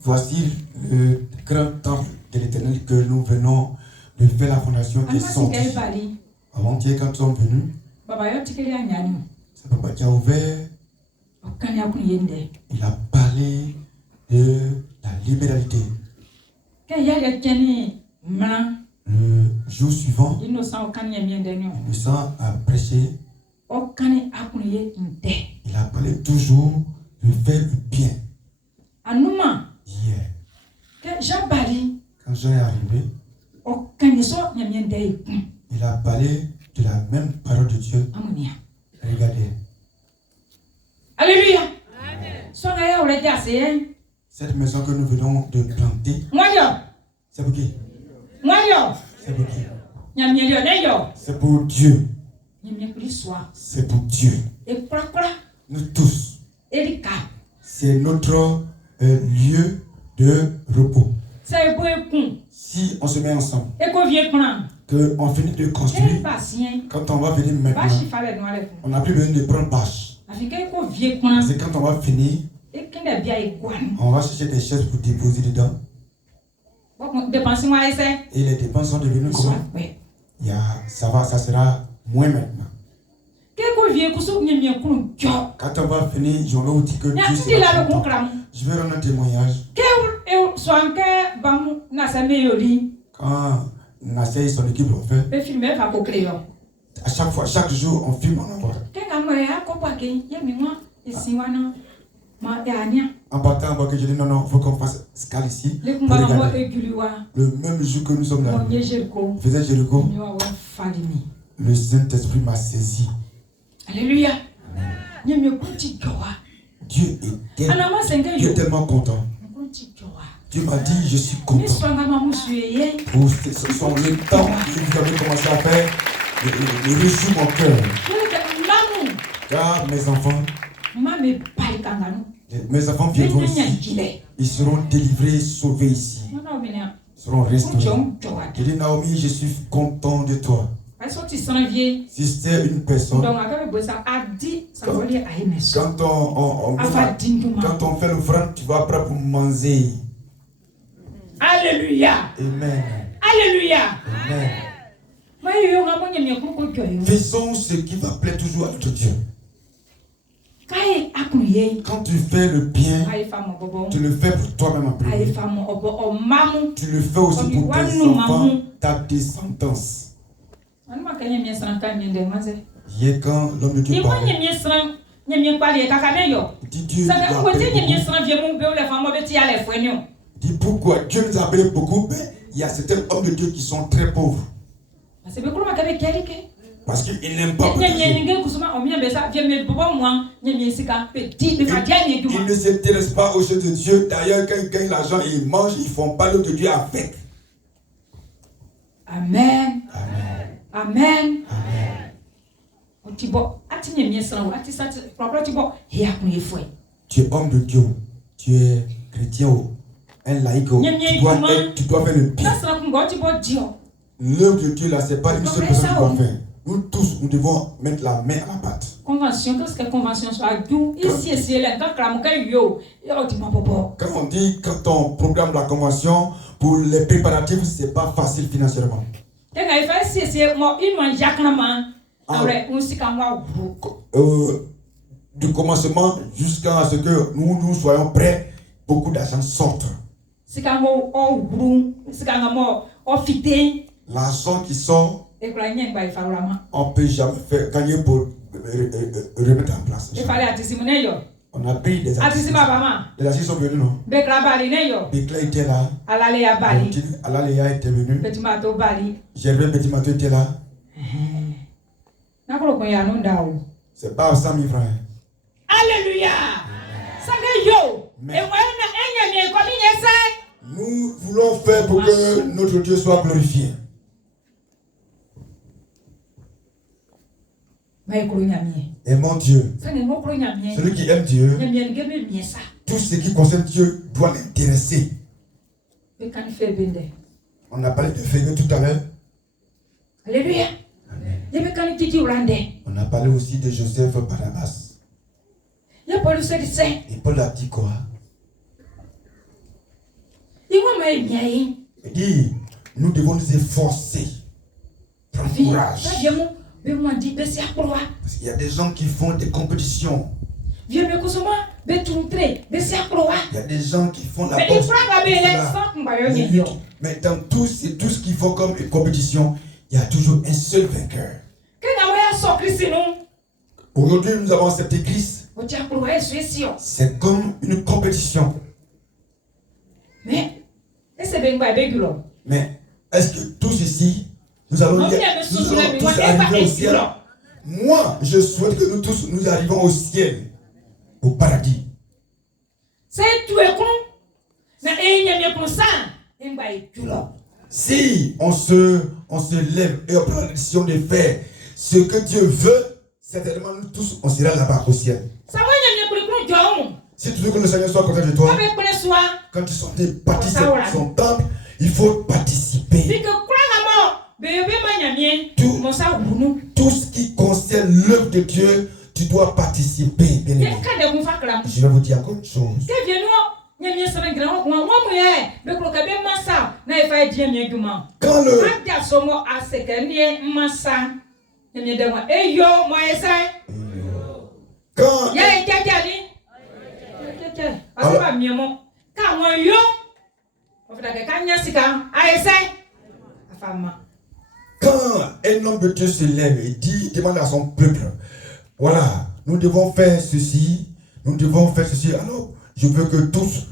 Voici le grand temple de l'Éternel que nous venons de faire la fondation qui est sortie. Avant-hier, quand nous sommes venus, c'est papa qui a ouvert. Il a parlé de la libéralité. Le jour suivant, Innocent a prêché. Il a parlé toujours de faire le bien. Hier, quand Jean est arrivé, il a parlé de la même parole de Dieu. Regardez. Alléluia. Cette maison que nous venons de planter, c'est pour qui? C'est pour qui? C'est pour Dieu. C'est pour Dieu. Nous tous. C'est notre lieu de repos. Si on se met ensemble, qu'on finit de construire, quand on va venir maintenant, on n'a plus besoin de prendre bâche. C'est quand on va finir, on va chercher des chaises pour déposer dedans. Et les dépenses sont devenues comment? Ça sera moins maintenant. Quand on va finir, je vais vous dire que Dieu sera content. Je vais rendre un témoignage. Quand Nasser et son équipe l'ont fait, à chaque fois, chaque jour, on filme en envoie. En partant, on voit que je dis non, il faut qu'on fasse escale ici. Le même jour que nous sommes là, faisait Jéricho, le Saint-Esprit m'a saisi. Alléluia. Dieu est tellement content. Dieu m'a dit, je suis content. Pour le temps que vous avez commencé à faire, il réjouit mon cœur. Car mes enfants viendront ici. Ils seront délivrés, sauvés ici. Ils seront restaurés. Je dis, Naomi, je suis content de toi. Si c'était une personne, quand on fait l'offrande, tu vas prendre pour manger. Alléluia. Amen. Alléluia. Amen. Faisons ce qui va plaire toujours à notre Dieu. Quand tu fais le bien, tu le fais pour toi-même après. Tu le fais aussi pour tes enfants, ta descendance. Hier, quand l'homme de Dieu parle, dit Dieu dit pourquoi Dieu nous a appelé beaucoup, mais il y a certains hommes de Dieu qui sont très pauvres. Parce qu'ils n'aiment pas Dieu. Ils ne s'intéressent pas aux choses de Dieu. D'ailleurs, quand ils gagnent l'argent et ils mangent, ils font pas l'œuvre de Dieu avec. Amen. Amen. Tu es homme de Dieu. Tu es chrétien. Un laïc. Tu dois faire le bien. L'œuvre de Dieu là, c'est pas une seule personne qui va faire. Nous tous, nous devons mettre la main à la pâte. Convention, qu'est-ce que convention soit? Quand on dit, quand on programme la convention, pour les préparatifs, c'est pas facile financièrement. Du commencement jusqu'à ce que nous soyons prêts, beaucoup d'argent sortent. L'argent qui sort, on ne peut jamais faire gagner pour remettre en place. On a pris des artistes. Les artistes sont venus, non? Bekla était là. Alaléa était venu. Gervais Petit Mato était là. C'est pas 100 000 francs. Alléluia. Mais nous voulons faire pour que notre Dieu soit glorifié. Et mon Dieu, celui qui aime Dieu, tout ce qui concerne Dieu doit l'intéresser. On a parlé de Féné tout à l'heure. Alléluia. On a parlé aussi de Joseph Barnabas. Et Paul a dit quoi? Il dit, nous devons nous efforcer. Prendre courage. Parce qu'il y a des gens qui font des compétitions. Il y a des gens qui font la boxe. Mais dans tout ce qu'ils font comme une compétition, il y a toujours un seul vainqueur. Aujourd'hui, nous avons accepté Christ. C'est comme une compétition. Mais est-ce que tous ici, nous allons tous arriver au ciel? Moi, je souhaite que nous tous nous arrivons au ciel, au paradis. Si on se lève et on prend la décision de faire ce que Dieu veut, certainement nous tous on sera là-bas au ciel. Si tu veux que le Seigneur soit content de toi, quand tu sors de participer à son temple, il faut participer. Tout ce qui concerne l'œuvre de Dieu, tu dois participer. Bien aimé. Je vais vous dire encore une chose. Quand un homme de Dieu se lève et demande à son peuple, voilà, nous devons faire ceci, alors je veux que tous,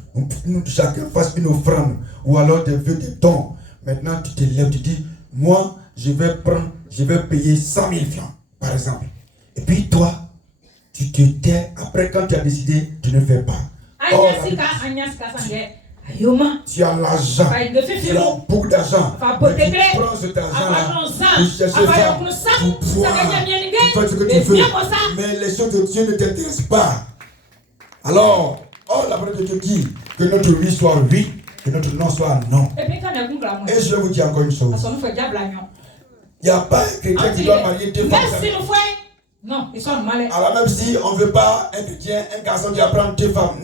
chacun fasse une offrande, ou alors des vœux, des dons. Maintenant tu te lèves, tu dis, moi je vais payer 100 000 francs, par exemple. Et puis toi, tu te tais, après quand tu as décidé, tu ne fais pas. Oh, tu as l'argent, tu as beaucoup d'argent, mais tu prends cet argent-là pour chercher ça, pour pouvoir, tu fais ce que tu veux, mais les choses de Dieu ne t'intéressent pas. Alors, la parole de Dieu dit que notre oui soit oui, que notre non soit non. Et je vais vous dire encore une chose. Il n'y a pas un chrétien qui doit marier deux femmes. Non, ils sont malins. Alors même si on ne veut pas un chrétien, un garçon qui apprend deux femmes.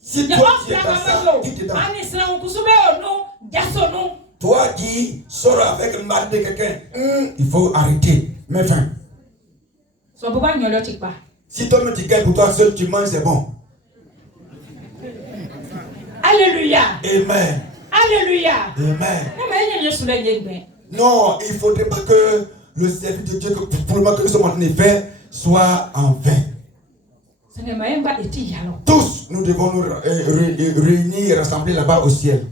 Si toi tu es dans ça, qui t'es dans. Toi qui sors avec le mari de quelqu'un, il faut arrêter. Mais fin. Si toi tu gagnes pour toi seul, tu manges, c'est bon. Alléluia. Amen. Alléluia. Amen. Non, il ne faudrait pas que le service de Dieu, pour le moment que nous sommes en train de faire, soit en vain. Tous, nous devons nous réunir et rassembler là-bas au ciel.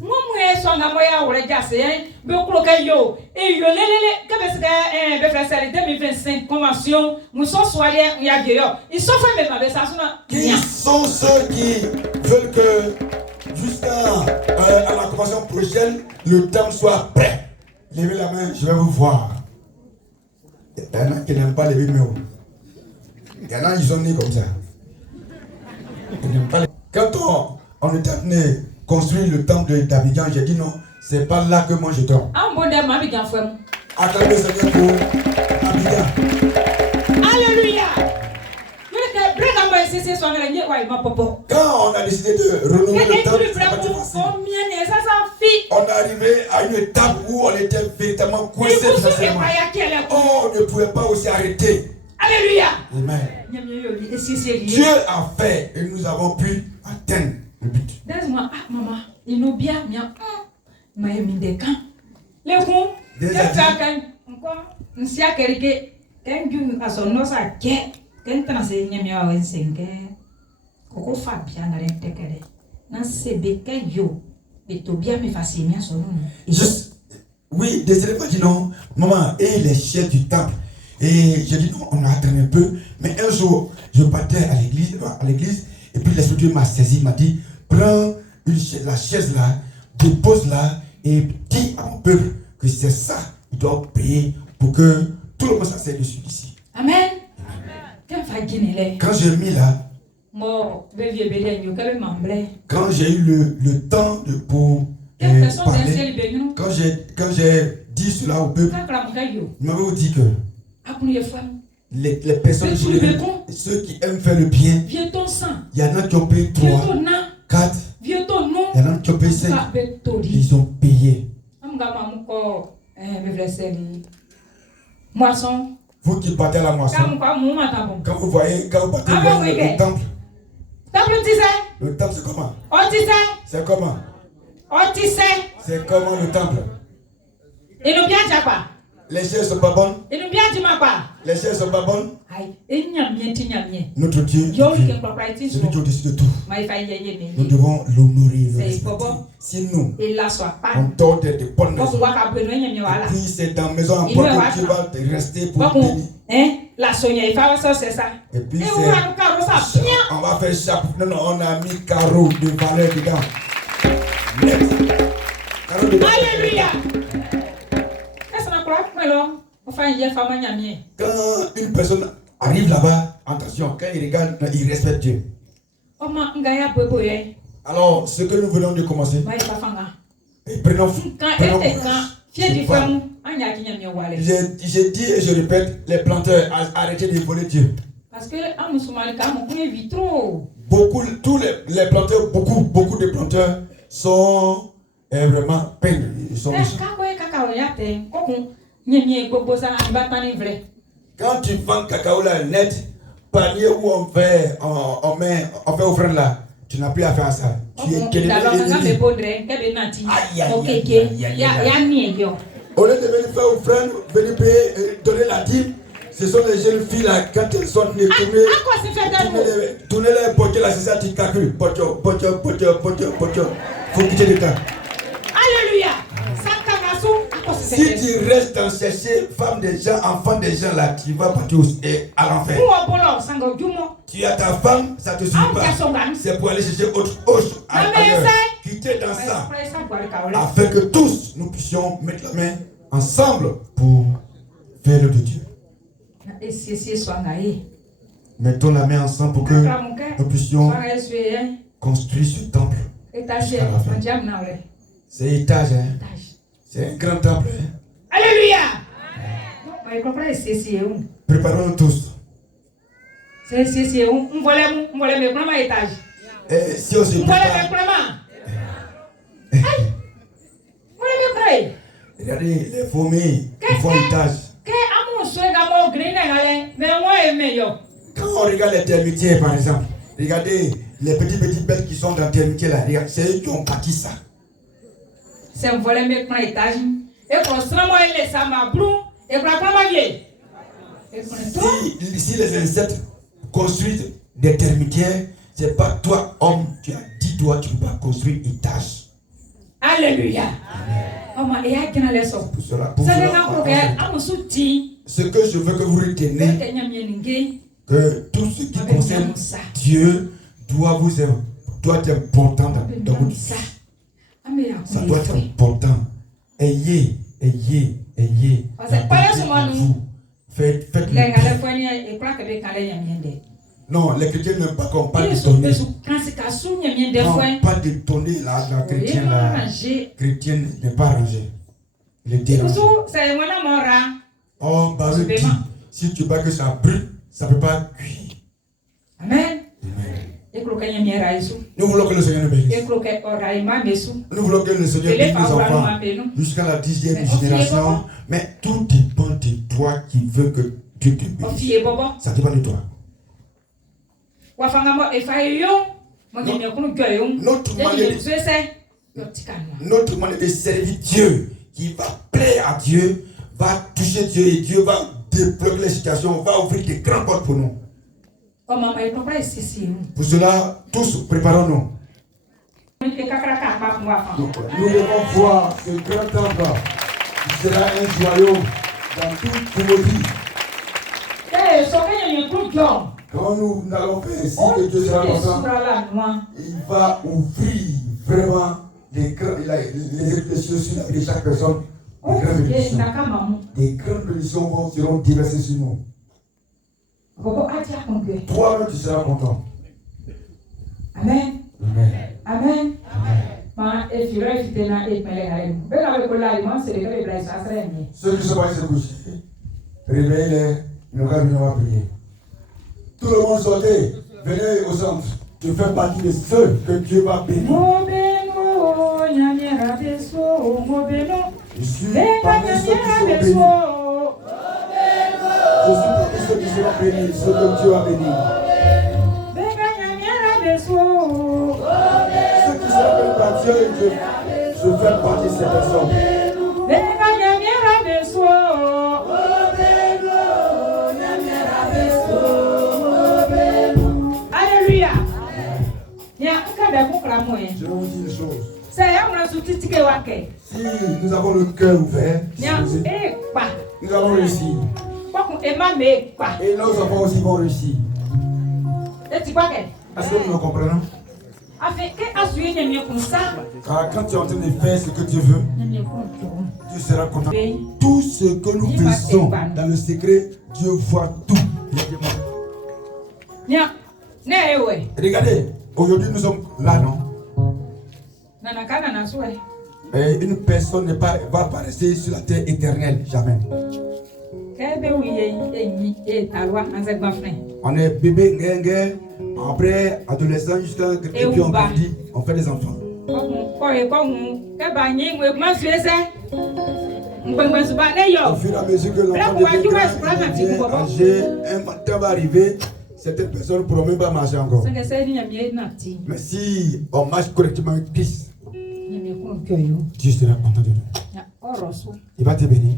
Qui sont ceux qui veulent que jusqu'à la convention prochaine, le temps soit prêt? Levez la main, je vais vous voir. Il y en a qui n'aiment pas lever mes mains. Il y en a qui sont nés comme ça. Quand on est amené construire le temple d'Abidjan, j'ai dit non, c'est pas là que moi je dors. Attendez le Seigneur pour Abidjan. Alléluia. Quand on a décidé de renouveler le temple, on est arrivé à une étape où on était véritablement coincé. On ne pouvait pas aussi arrêter. Alléluia. Amen. Dieu a fait et nous avons pu atteindre le but. Oui, Désiré m'a dit non, maman, et les chefs du temple. Et j'ai dit non, on a attendu un peu. Mais un jour, je partais à l'église, et puis l'Esprit de Dieu m'a saisi, m'a dit, prends la chaise là, dépose-la, et dis à mon peuple que c'est ça, il doit payer pour que tout le monde s'asseye dessus ici. Amen. Quand j'ai mis là, quand j'ai eu le temps pour parler, quand j'ai dit cela au peuple, il m'avait dit que les personnes, ceux qui aiment faire le bien, il y en a qui ont payé 3, 4, il y en a qui ont payé 5, ils ont payé. Moisson. Vous qui partez à la moisson, quand vous partez au temple, le temple c'est comment? C'est comment? C'est comment le temple? Les chaises sont pas bonnes? Les chaises sont pas bonnes? Notre Dieu, c'est lui qui au dessus de tout. Nous devons l'honorer. Si nous, on tord des bonnes raisons, et puis c'est dans la maison en bois que tu vas rester pour bénir. Et puis on va faire chapitre. Non, on a mis carreau de valeur dedans. Carreau de valeur. Alléluia. Quand une personne arrive là-bas, attention, quand il regarde, il respecte Dieu. Alors, ce que nous venons de commencer, et prenons j'ai dit et je répète, les planteurs, arrêtez de voler Dieu. Parce que tous les planteurs, beaucoup de planteurs sont vraiment peints. Ils sont méchants. Quand tu vends cacao là net, panier où on fait offrande là, tu n'as plus à faire ça. Tu es quel au lieu de venir faire offrande, venir payer, donner la dîme, ce sont les jeunes filles là, quand elles sont tourner les poches là, c'est ça, tu calcules. Pocho. Faut quitter le temps. Alléluia. Si tu restes dans chercher femmes des gens, enfants des gens là, tu vas partir à l'enfer. Tu as ta femme, ça te suffit pas. C'est pour aller chercher autre chose ailleurs. Quitter dans ça. Afin que tous nous puissions mettre la main ensemble pour faire l'œuvre de Dieu. Mettons la main ensemble pour que nous puissions construire ce temple. C'est étage, hein? C'est un grand temple. Hein? Alléluia! Préparons-nous tous. Et si on se prépare, regardez les fourmis qui font étage. Quand on regarde les termitières par exemple, regardez les petites bêtes qui sont dans les termitières là, regardez, c'est eux qui ont bâti ça. C'est un volet mais prend étage et constamment les samabrou et si les insectes construisent des termitières, c'est pas toi homme, tu as dit toi tu ne peux pas construire étage. Alléluia. Ce que je veux que vous reteniez, que tout ce qui concerne Dieu doit être important dans votre vie. Ça doit être important. Ayez. Faites-le. Non, les chrétiens n'aiment pas qu'on parle de tonner. On parle de tonner là, la chrétienne là. Chrétienne n'est pas rangée. Il est dérangé. Oh, Baruch dit, si tu vois que ça brûle, ça ne peut pas cuire. Amen. Nous voulons que le Seigneur nous bénisse. Nous voulons que le Seigneur bénisse nos enfants jusqu'à la 10e génération. Mais tout dépend de toi qui veux que Dieu te bénisse. Ça dépend de toi. Notre manière de servir Dieu, qui va plaire à Dieu, va toucher Dieu et Dieu va débloquer les situations, va ouvrir des grandes portes pour nous. Pour cela, tous préparons-nous. Nous devons voir ce grand temple. Tu seras un joyau dans toute vos vies. Quand nous allons faire ainsi que Dieu sera content, il va ouvrir vraiment les réflexions sur la vie de chaque personne. Des grandes bénédictions seront déversées sur nous. Toi-même, tu seras content. Amen. Amen. Amen. Ceux qui sont pas se coucher, réveillez-les, nous allons prier. Tout le monde sortez, venez au centre. Je fais partie de ceux que Dieu va bénir. Je suis parmi ceux qui sont bénis. Je suis parmi ceux qui seront bénis, ceux que Dieu va bénir. Ceux qui seront bénis par Dieu, je fais partie de ces personnes. Alléluia. Je vais vous dire une chose. Si nous avons le cœur ouvert, nous allons réussir. Et nos enfants aussi vont réussir. Est-ce que nous le comprenons? Car quand tu es en train de faire ce que Dieu veut, Dieu sera content. Tout ce que nous faisons dans le secret, Dieu voit tout. Regardez, aujourd'hui nous sommes là, non? Et une personne ne va pas rester sur la terre éternelle, jamais. On est bébé, après adolescent, jusqu'à et puis on grandit, on fait des enfants. Au fur et à mesure que l'enfant devient âgé, un matin va arriver, certaines personnes ne pourront même pas marcher encore. Mais si on marche correctement avec Christ, Dieu sera content de nous. Il va te bénir.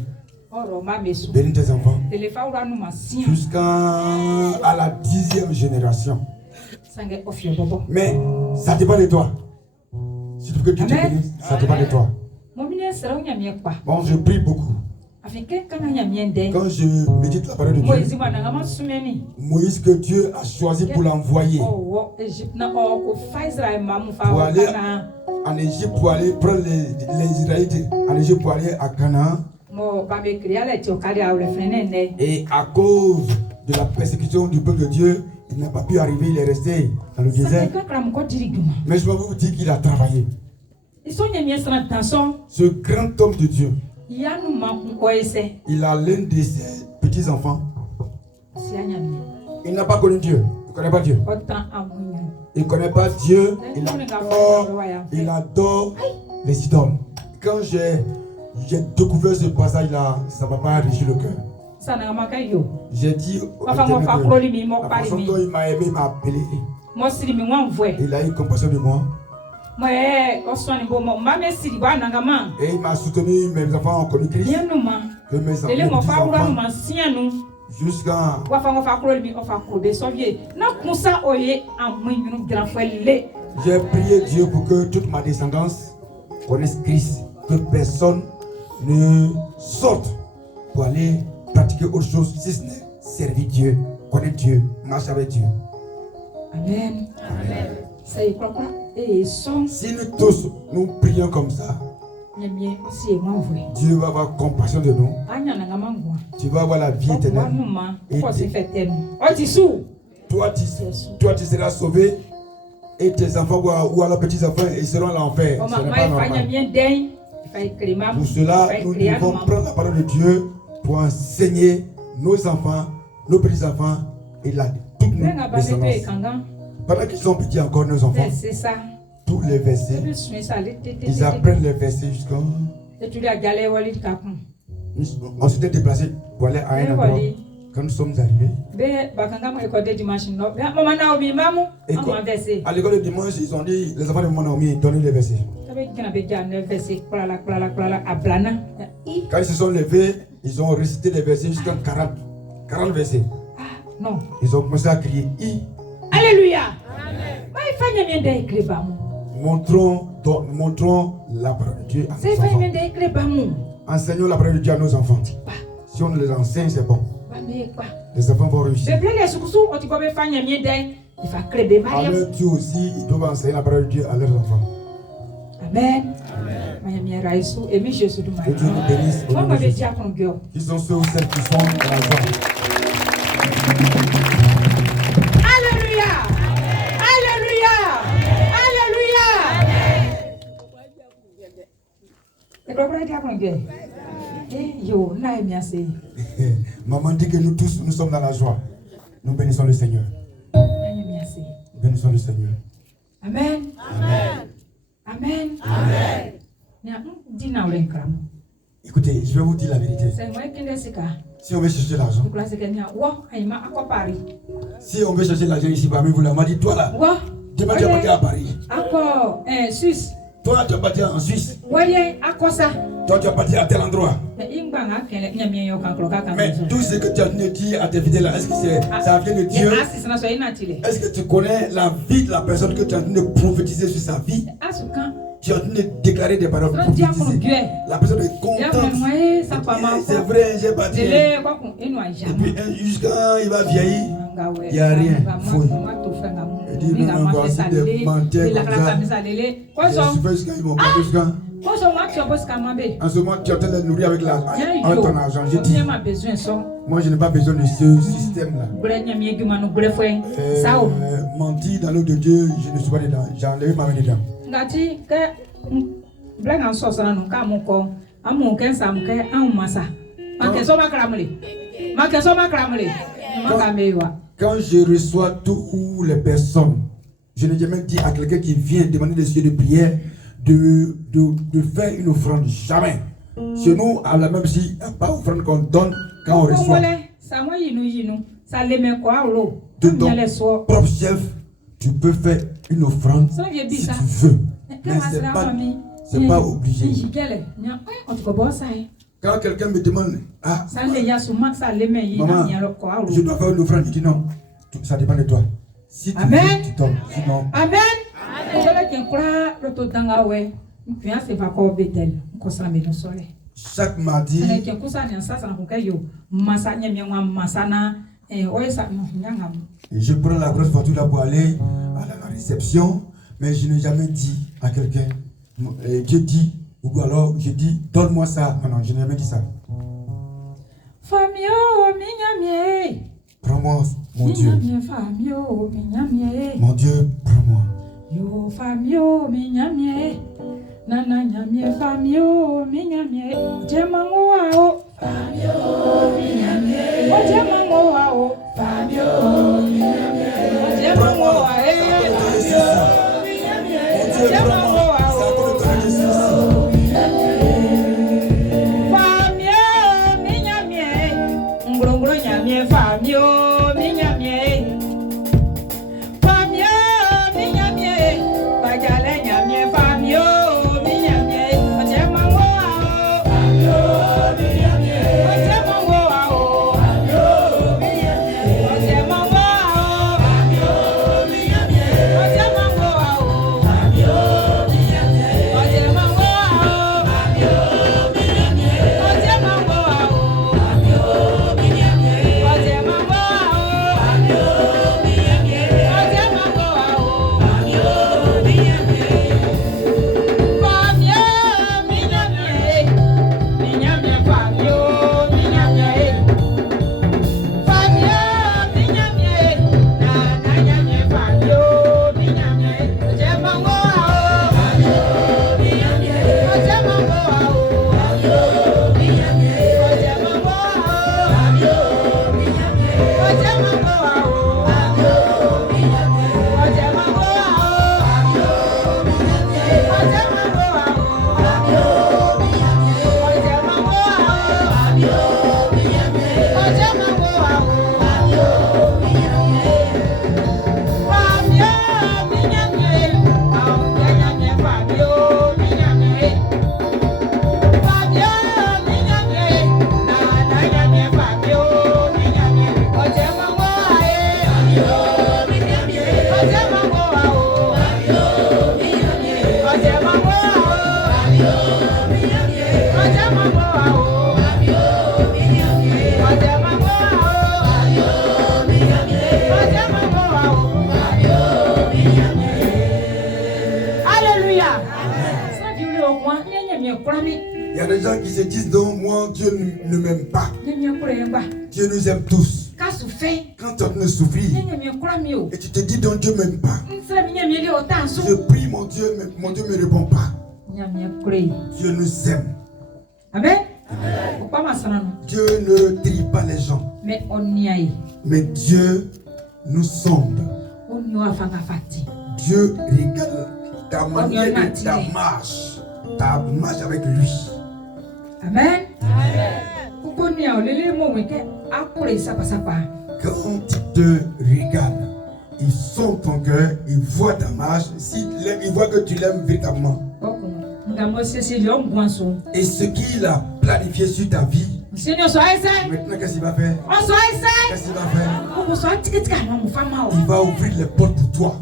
Bénis tes enfants. Jusqu'à la 10e génération. Mais ça dépend de toi. Si tu veux que Dieu te bénisse, ça dépend de toi. Bon, je prie beaucoup. Quand je médite la parole de Dieu, Moïse que Dieu a choisi pour l'envoyer, pour aller en Égypte, pour aller prendre les Israélites en Égypte, pour aller à Canaan. Et à cause de la persécution du peuple de Dieu, il n'a pas pu arriver, il est resté dans le désert. Mais je vais vous dire qu'il a travaillé. Ce grand homme de Dieu, il a l'un de ses petits-enfants. Il n'a pas connu Dieu. Il ne connaît pas Dieu. Il ne connaît pas Dieu. Il adore les idoles. Quand j'ai découvert ce passage-là, ça ne m'a pas enrichi le cœur. J'ai dit, la façon dont il m'a aimé, il m'a appelé. Il a eu compassion de moi. Et il m'a soutenu, mes enfants ont connu Christ. Que mes enfants, jusqu'à... J'ai prié Dieu pour que toute ma descendance connaisse Christ. Que personne ne sorte pour aller pratiquer autre chose si ce n'est servir Dieu, connaître Dieu, marcher avec Dieu. Amen. Amen. Si nous tous nous prions comme ça, Dieu va avoir compassion de nous. Tu vas avoir la vie éternelle. Et toi, tu seras sauvé. Et tes enfants ou alors petits-enfants, ils seront à l'enfer. Ce n'est pas normal. Pour cela, nous devons prendre la parole de Dieu pour enseigner nos enfants, nos petits-enfants et toutes nos descendances. Pendant qu'ils sont petits encore, nos enfants, tous les versets, ils apprennent les versets jusqu'à... On s'était déplacé pour aller à un endroit. Quand nous sommes arrivés, à l'école de dimanche, ils ont dit, les enfants de Maman Naomi, donnez les versets. Quand ils se sont levés, ils ont récité les versets jusqu'à 40 versets. Ils ont commencé à crier. Alléluia. Montrons la parole de Dieu à nos enfants. Enseignons la parole de Dieu à nos enfants. Si on les enseigne, c'est bon. Les enfants vont réussir. Alors Dieu aussi, ils doivent enseigner la parole de Dieu à leurs enfants. Amen. Que Dieu nous bénisse. Ils sont ceux ou celles qui sont dans la joie. Alléluia. Alléluia. Alléluia. Maman dit que nous tous, nous sommes dans la joie. Nous bénissons le Seigneur. Bénissons le Seigneur. Amen. Amen. Amen. Écoutez, je vais vous dire la vérité. Si on veut chercher l'argent, si on veut chercher l'argent ici parmi vous, là, on m'a dit, toi là, tu vas partir à Paris. Suisse. Toi, tu vas partir en Suisse. Toi, tu vas partir à tel endroit. Mais tout ce que tu as dit à tes fidèles, est-ce que ça vient de Dieu? Est-ce que tu connais la vie de la personne que tu es en train de prophétiser sur sa vie? Tu es en train de déclarer des paroles prophétisées. La personne est contente. C'est vrai, j'ai parti. Et puis jusqu'à il va vieillir, il n'y a rien. Fouille. Il dit, non, voici des menteurs comme ça. Je suis fait jusqu'à ils m'ont pas jusqu'à. En ce moment, tu es en train de nourrir avec ton argent. Je dis, moi, je n'ai pas besoin de ce système-là. Mentir dans l'eau de Dieu, je ne suis pas dedans. J'ai enlevé ma main dedans. Quand je reçois toutes les personnes, je n'ai jamais dit à quelqu'un qui vient demander des yeux de prière de faire une offrande. Jamais. Chez nous, à la même si il n'y a pas d'offrande qu'on donne quand on reçoit. De ton propre chef, tu peux faire une offrande si tu veux. Mais ce n'est pas obligé. Quand quelqu'un me demande, maman, je dois faire une offrande, je dis non, ça dépend de toi. Si tu veux, tu donnes. Sinon. Amen. Chaque mardi, je prends la grosse voiture là pour aller à la réception, mais je n'ai jamais dit à quelqu'un, Dieu dit, ou alors je dis, donne-moi ça. Non, je n'ai jamais dit ça. Prends-moi, mon Dieu. Mon Dieu, prends-moi. Yo famio minyamie nana nyamie famio minyamie jemango ao famio minyamie o jemango ao famio minyamie o jemango ao jemango ao famio minyamie ngurunguru nyamie famio minyamie Il y a des gens qui se disent non, moi Dieu ne m'aime pas. Dieu nous aime tous. Quand tu es en train de souffrir et tu te dis donc Dieu ne m'aime pas, je prie mon Dieu ne me répond pas. Dieu nous aime. Amen. Dieu ne trie pas les gens. Mais Dieu nous sonde. Dieu regarde ta manière de ta marche avec lui. Amen. Quand il te regarde, il sonde ton cœur, il voit ta marche. Il voit que tu l'aimes véritablement. Et ce qu'il a planifié sur ta vie, maintenant qu'est-ce qu'il va faire? Qu'est-ce qu'il va faire? Il va ouvrir les portes pour toi.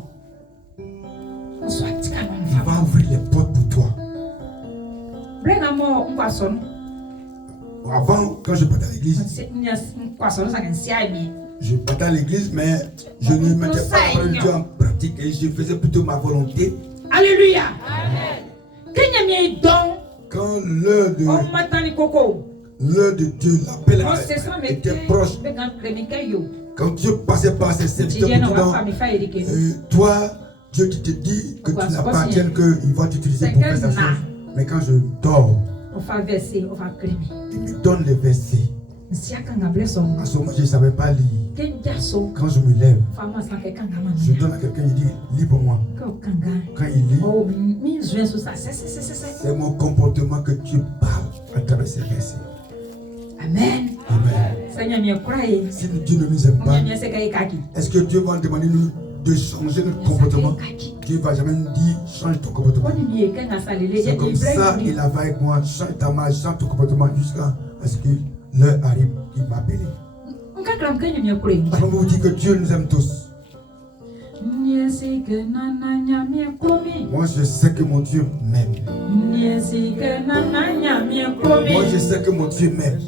Il va ouvrir les portes pour toi. Avant, quand je partais à l'église, mais je ne mettais pas la parole de Dieu en pratique et je faisais plutôt ma volonté. Alléluia. Quand l'heure de Dieu, l'appel était proche, quand Dieu passait par ses serviteurs pour toi, Dieu qui te dit que tu n'appartiens qu'il va t'utiliser pour faire sa chose. Mais quand je dors, il me donne les versets. À ce moment, je ne savais pas lire. Quand je me lève, je donne à quelqu'un, il dit, lis pour moi. Quand il lit, c'est mon comportement que Dieu parle à travers ces versets. Amen. Amen. Si Dieu ne nous aime pas, est-ce que Dieu va demander nous de changer notre comportement? Dieu ne va jamais nous dire change ton comportement. C'est comme ça il a fait avec moi, change ta marche, change ton comportement jusqu'à ce que l'heure arrive, il m'a appelé. Je vous dis que Dieu nous aime tous. Moi je sais que mon Dieu m'aime. Moi je sais que mon Dieu m'aime.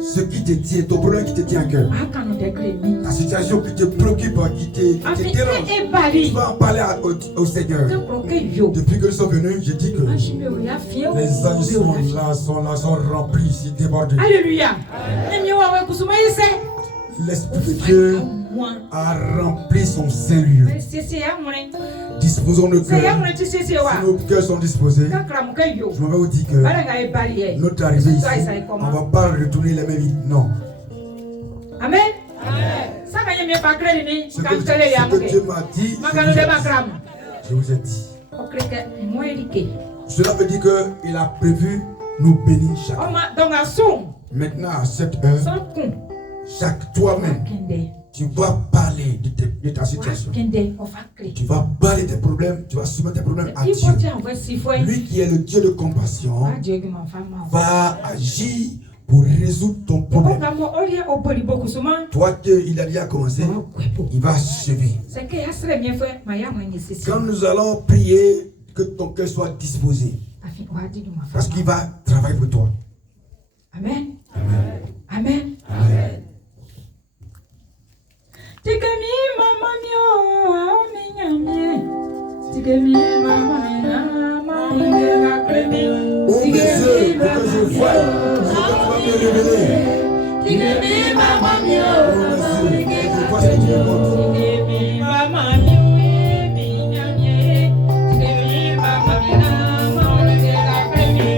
Ce qui te tient, ton problème qui te tient à cœur, ta situation qui te préoccupe, qui te dérange, tu vas en parler au Seigneur. Depuis que nous sommes venus, je dis que les anges sont là, sont remplis, sont débordés. Alléluia. L'Esprit de Dieu a rempli son Saint-Lieu. Disposons nos cœurs. Si nos cœurs sont disposés, je m'en vais vous dire que notre arrivée ici, on ne va pas retourner les mêmes vies. Non. Amen. Ce que Dieu m'a dit, je vous ai dit. Cela veut dire qu'il a prévu nous bénir chacun. Maintenant, à cette heure, chaque toi-même, tu vas parler de ta situation. Tu vas parler des problèmes, tu vas soumettre tes problèmes à Dieu. Lui qui est le Dieu de compassion va agir pour résoudre ton problème. Toi qu'il a déjà commencé, il va achever. Quand nous allons prier, que ton cœur soit disposé. Parce qu'il va travailler pour toi. Amen. Amen. Amen. Amen. Tikemi mama mio aminyamie. Tikemi mama na mama na kremi. Ouvre les yeux pour que je voie ce que tu vas me révéler. Tikemi mama mio. Ouvre les yeux, je vois ce que tu me montres. Tikemi mama mio aminyamie. Tikemi mama na mama na kremi.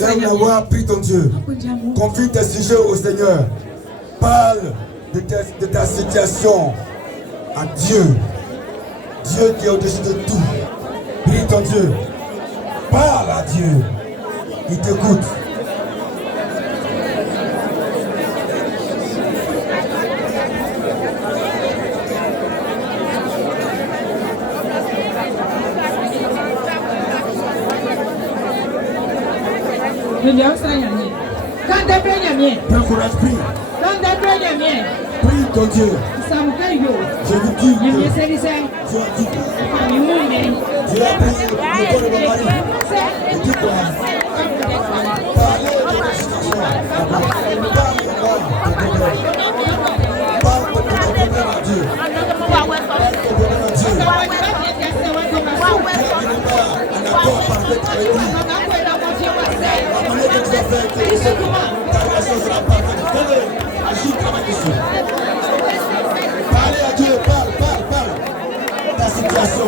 là où avoir pris ton Dieu, confie tes sujets au Seigneur. Parle de ta situation à Dieu. Dieu qui est au-dessus de tout. Prie ton Dieu. Parle à Dieu. Il t'écoute. Prends courage, prie. Prie ton Dieu. Je vous dis que Dieu a dit. Dieu a pris le corps de mon mari. Et dit quoi? Parlez de votre situation. Parle de ton problème à Dieu. Parle de ton problème à Dieu. Dieu n'est pas en accord parfait avec lui. La manière que tu as fait, ta relation sera parfaite. Agis, travaille dessus. Parlez à Dieu, parle. Ta situation.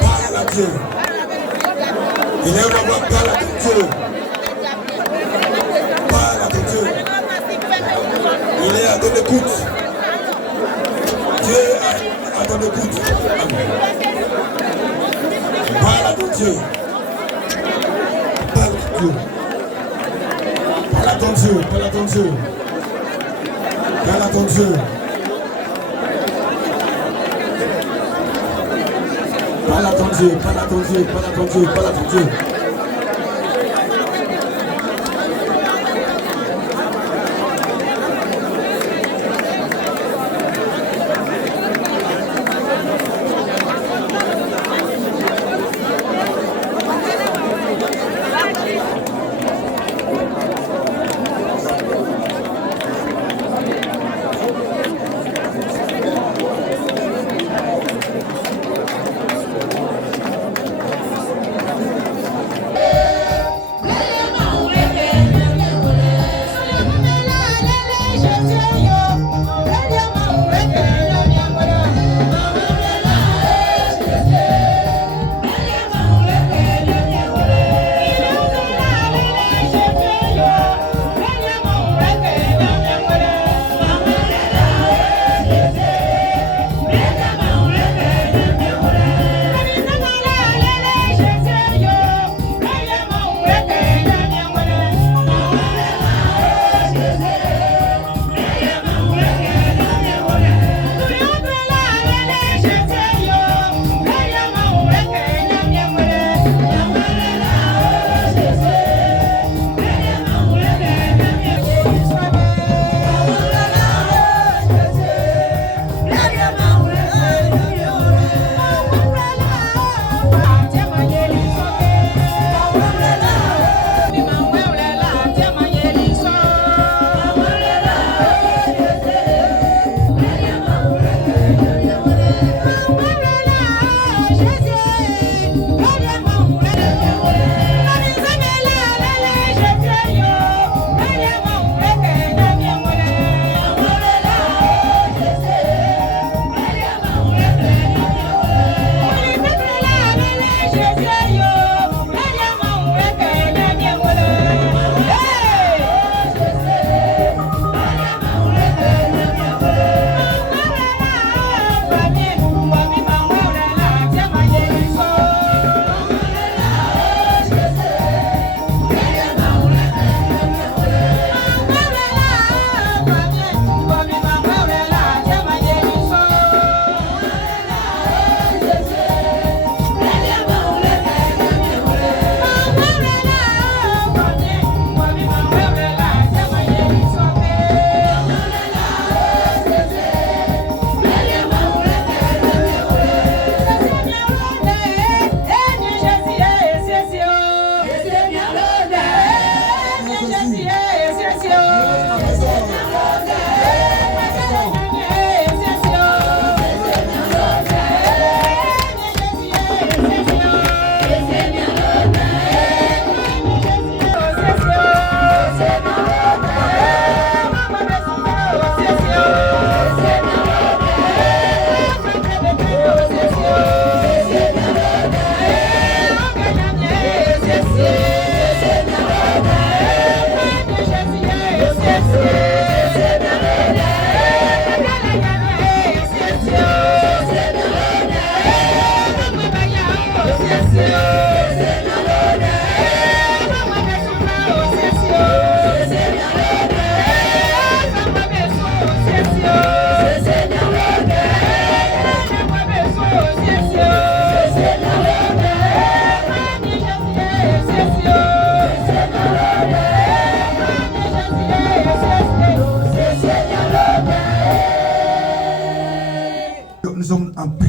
Parle à Dieu. Il est là-bas, parle à Dieu. Parle à Dieu. Il est à ton écoute. Dieu est à ton écoute. Parle à ton Dieu. Parle à Dieu. Parle à ton Dieu. Parle à ton Dieu. Parle à ton Dieu. Parle à ton Dieu. Parle à ton Dieu. Parle à ton Dieu. Parle à ton Dieu.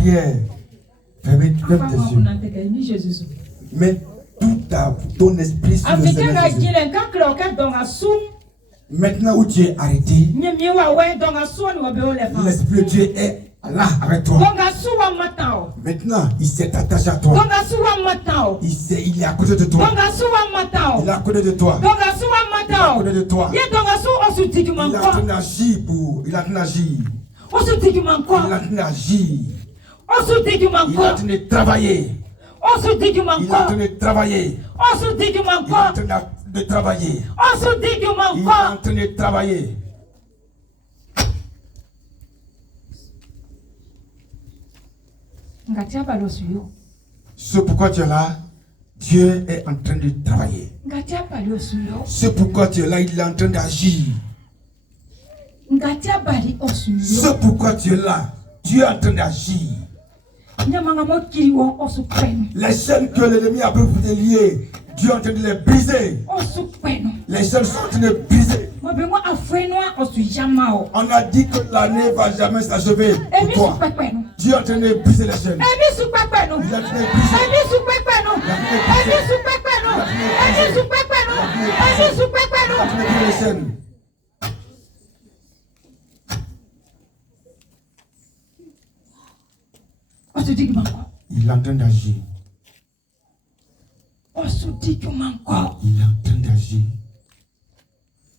prière. Fermez tes yeux. Mets tout ton esprit sur le Seigneur Jésus. Maintenant où tu es arrêté, l'Esprit de Dieu est là avec toi. Maintenant, il s'est attaché à toi. Il est à côté de toi. Il est à côté de toi. Il est à côté de toi. Il est en train d'agir pour. Il est en train d'agir. Il est en train d'agir. Il est en train de travailler. Il est en train de travailler. Il est en train de travailler. Il est en train de travailler. C'est pourquoi tu es là. Dieu est en train de travailler. C'est pourquoi tu es là. Il est en train d'agir. C'est pourquoi tu es là. Dieu est en train d'agir. Les chaînes que l'ennemi a pu vous lier, Dieu est en train de les briser. Les chaînes sont en train de briser. On a dit que l'année ne va jamais s'achever pour toi. Dieu est en train de briser les chaînes. Il est en train de briser les chaînes. Il est en train d'agir. Il est en train d'agir.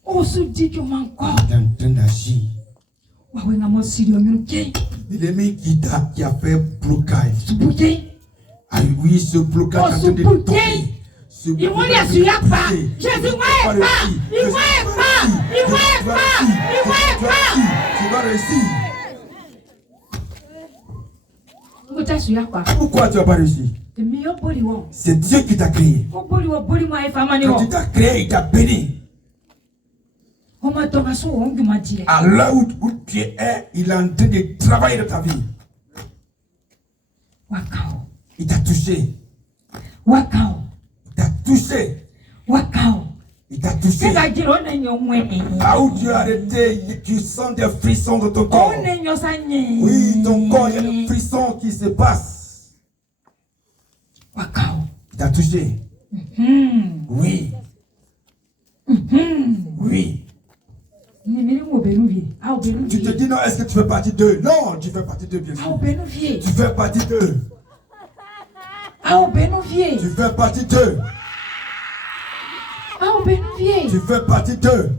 Il est en train d'agir. L'ennemi qui a fait blocage. Ah oui, ce blocage est en train de tomber. Il ne va réussir. Pourquoi tu n'as pas réussi? C'est Dieu qui t'a créé. Quand tu t'as créé, il t'a béni. À là où tu es, il est en train de travailler dans ta vie. Il t'a touché. Il t'a touché. Il t'a touché. Là où tu es arrêté, tu sens des frissons de ton corps. Oui, ton corps, il y a des frissons qui se passent. Il t'a touché. Oui. Oui. Tu te dis non, est-ce que tu fais partie d'eux? Non, tu fais partie d'eux, bien sûr. Tu fais partie d'eux. Tu fais partie d'eux. Tu fais partie d'eux.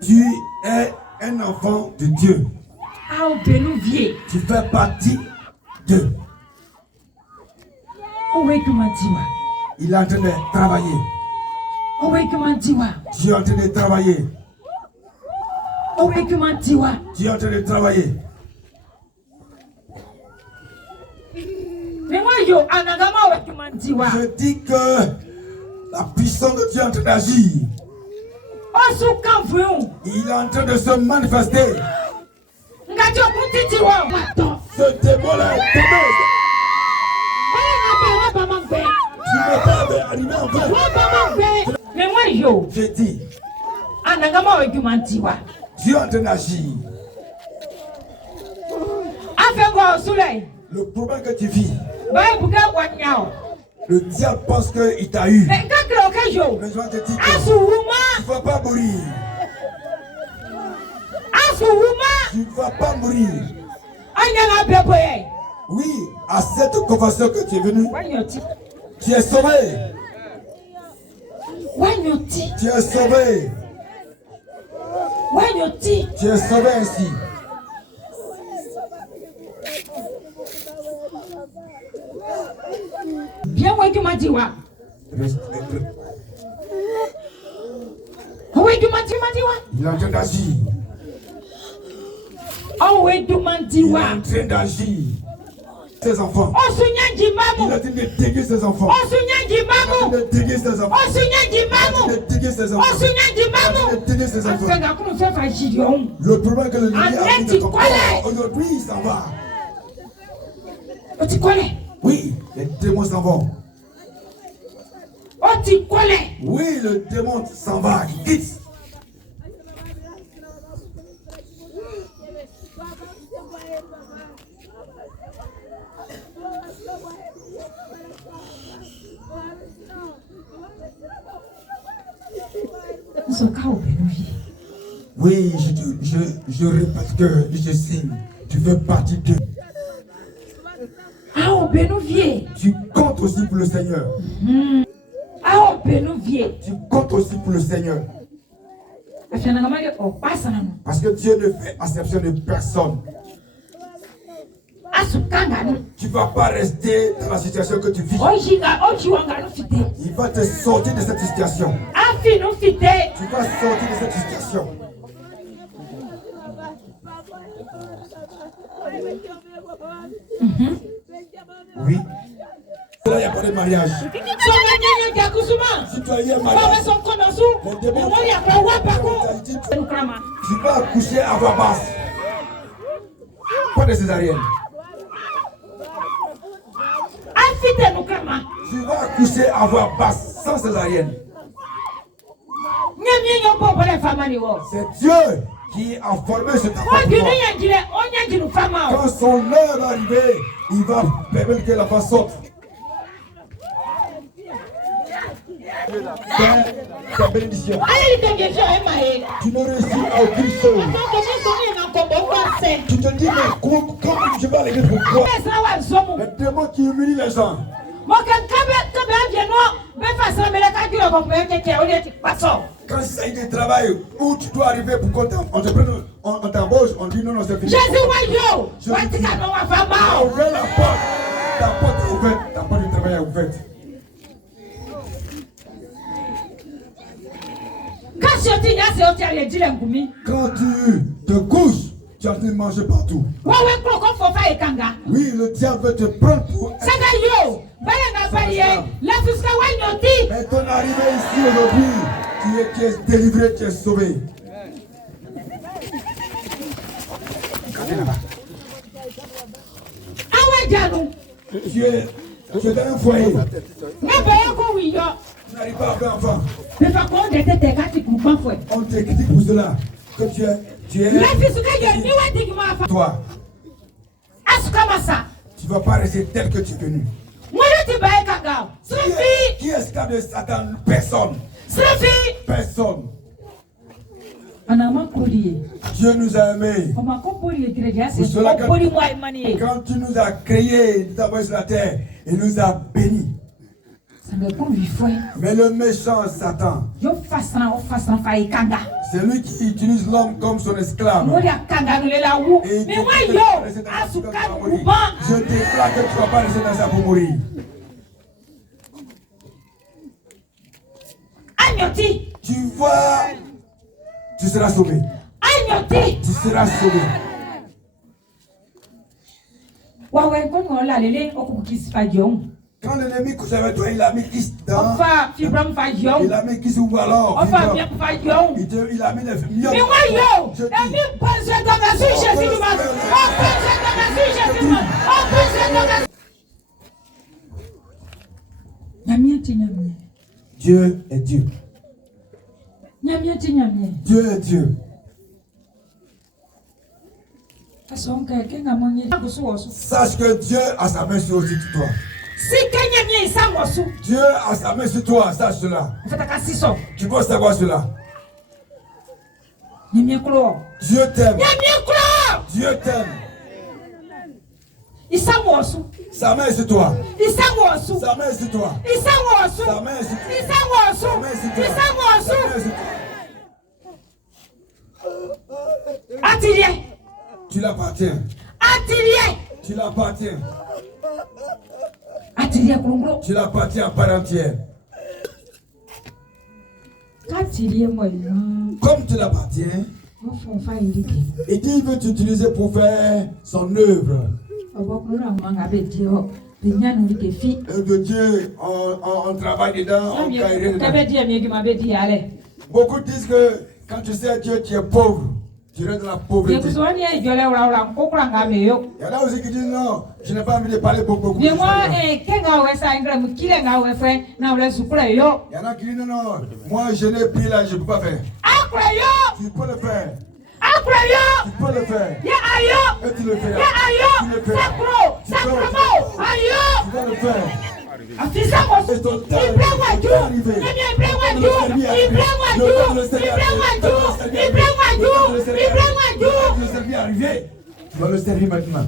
Tu es un enfant de Dieu. Tu fais partie d'eux. Il est en train de travailler. Dieu est en train de travailler. Dieu est en train de travailler. Je dis que la puissance de Dieu est en train d'agir. Il est en train de se manifester. Ce démon-là est tombé. Tu ne pas arriver en fait. Je dis, Dieu est en train d'agir. Le problème que tu vis, le diable pense qu'il t'a eu. Mais je vais te dire que tu ne vas pas mourir. Tu ne vas pas mourir. Oui, à cette convention que tu es venu, tu es sauvé. Tu es sauvé. Tu es sauvé ainsi. Bien, ouais, tu m'as dit, ouais. Il est en train d'agir. Oh, oui, tu m'as dit, Il est ouais. en train d'agir. Ses enfants. Oh, Seigneur, dis Il est en train de déguer ses enfants. Oh, Seigneur, dis Il est en train de déguer ses enfants. Oh, Seigneur, dis Il est en train de déguer ses enfants. Oh, Seigneur, dis Il est en train de déguer ses enfants. maman. Le problème que le ennemi a mis dans ton corps, aujourd'hui, il s'en va. Tu connais? Oui, les démons s'en vont. Oh, tu connais? Oui, le démon s'en va, il quitte. Oui, je répète que je signe. Tu fais partie de... Tu comptes aussi pour le Seigneur. Tu comptes aussi pour le Seigneur. Parce que Dieu ne fait exception de personne. Tu ne vas pas rester dans la situation que tu vis. Il va te sortir de cette situation. Tu vas sortir de cette situation. Oui. Là, il n'y a pas de mariage. Si tu as eu un mariage, tu vas accoucher à voix basse. Pas de césarienne. Tu vas accoucher à voix basse, sans césarienne. C'est Dieu qui a formé cet enfant. Quand son heure va arriver, il va permettre que la femme sorte. Ta bénédiction. Tu ne réussis à aucune chose. Tu te dis, mais comment je vais aller pourquoi? Le démon qui humilie les gens. Quand il s'agit de travail où tu dois arriver pour qu'on t'embauche, on dit non, c'est fini. Jésus, ouvre la porte. Ta porte est ouverte. Ta porte du travail est ouverte. Quand tu te couches, tu es en train de manger partout. Oui, le diable veut te prendre pour... Mais ton arrivée ici aujourd'hui, tu es délivré, tu es sauvé. Tu es dans un foyer. Tu n'arrives pas à faire enfant. On te critique pour cela. Que tu es toi. Tu ne vas pas rester tel que tu es venu. Qui est esclave de Satan? Personne. Personne. Dieu nous a aimés. Pour cela, quand tu nous as créés, nous avons sur la terre, il nous a bénis. Mais le méchant Satan, c'est lui qui utilise l'homme comme son esclave. Et je déclare que tu ne vas pas rester dans ça pour mourir. Tu vois, tu seras sauvé. Tu seras sauvé. Quand l'ennemi couche avec toi, il a mis kiss dans. Il a mis kiss ou alors. Il a mis les millions. Dieu est Dieu. Dieu est Dieu. Sache que Dieu a sa main sur aussi toi. Dieu a sa main sur toi, sache cela. Tu peux savoir cela. Dieu t'aime. Dieu t'aime. Sa main est sur toi. Sa main est sur toi. Sa main est sur toi. Tu l'appartiens. Tu l'appartiens. Tu l'appartiens à part entière. Comme tu l'appartiens, et Dieu veut t'utiliser pour faire son œuvre. Et que Dieu, on travaille dedans, on gagne dedans. Beaucoup disent que quand tu sais Dieu, tu es pauvre. Tu restes dans la pauvreté. Il y en a aussi qui disent non, je n'ai pas envie de parler beaucoup. Il y en a qui disent non, moi je n'ai plus là, je ne peux pas faire. Tu peux le faire. Tu peux le faire. Et tu le fais. Tu le fais. Tu vas le faire. Et ton temps est arrivé. Tu vas le servir maintenant.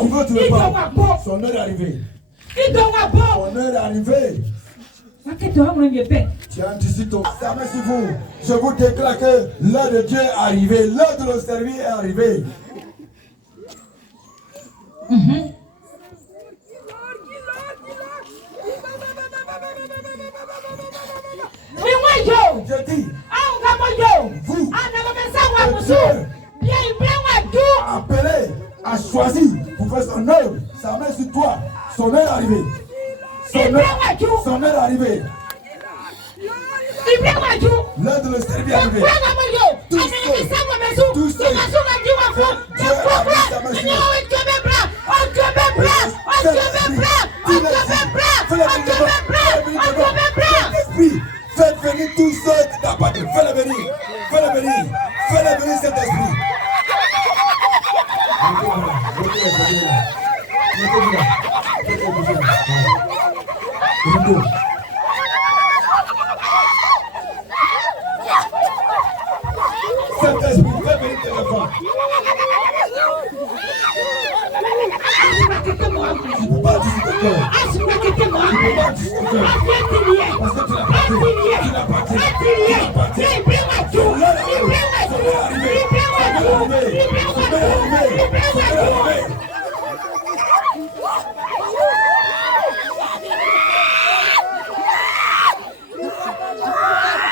Tu veux, tu veux pas. Son heure est arrivée. Son heure est arrivée. Tu anticipes ton serment sur vous. Je vous déclare que l'heure de Dieu est arrivée. L'heure de le servir est arrivée. Je dis, vous, Dieu a appelé, a choisi pour faire son œuvre. Sa main sur toi. Son heure est arrivée. Son heure est arrivée. L'heure de le servir est arrivée. Tous ceux Dieu a mis sa main sur nous. Faites venir tous ceux qui t'appartiennent. Faites-le venir. Faites-le venir. Faites-le venir cet esprit. Cet esprit, faites venir tes enfants. Tu ne peux pas dire ton cœur. Tu ne peux pas dire ton cœur. Parce que tu n'as pas dit. Tu n'as pas dit. Tu n'as pas dit. Son heure est arrivée. Son heure est arrivée. Son heure est arrivée. Son heure est arrivée. Son heure est arrivée.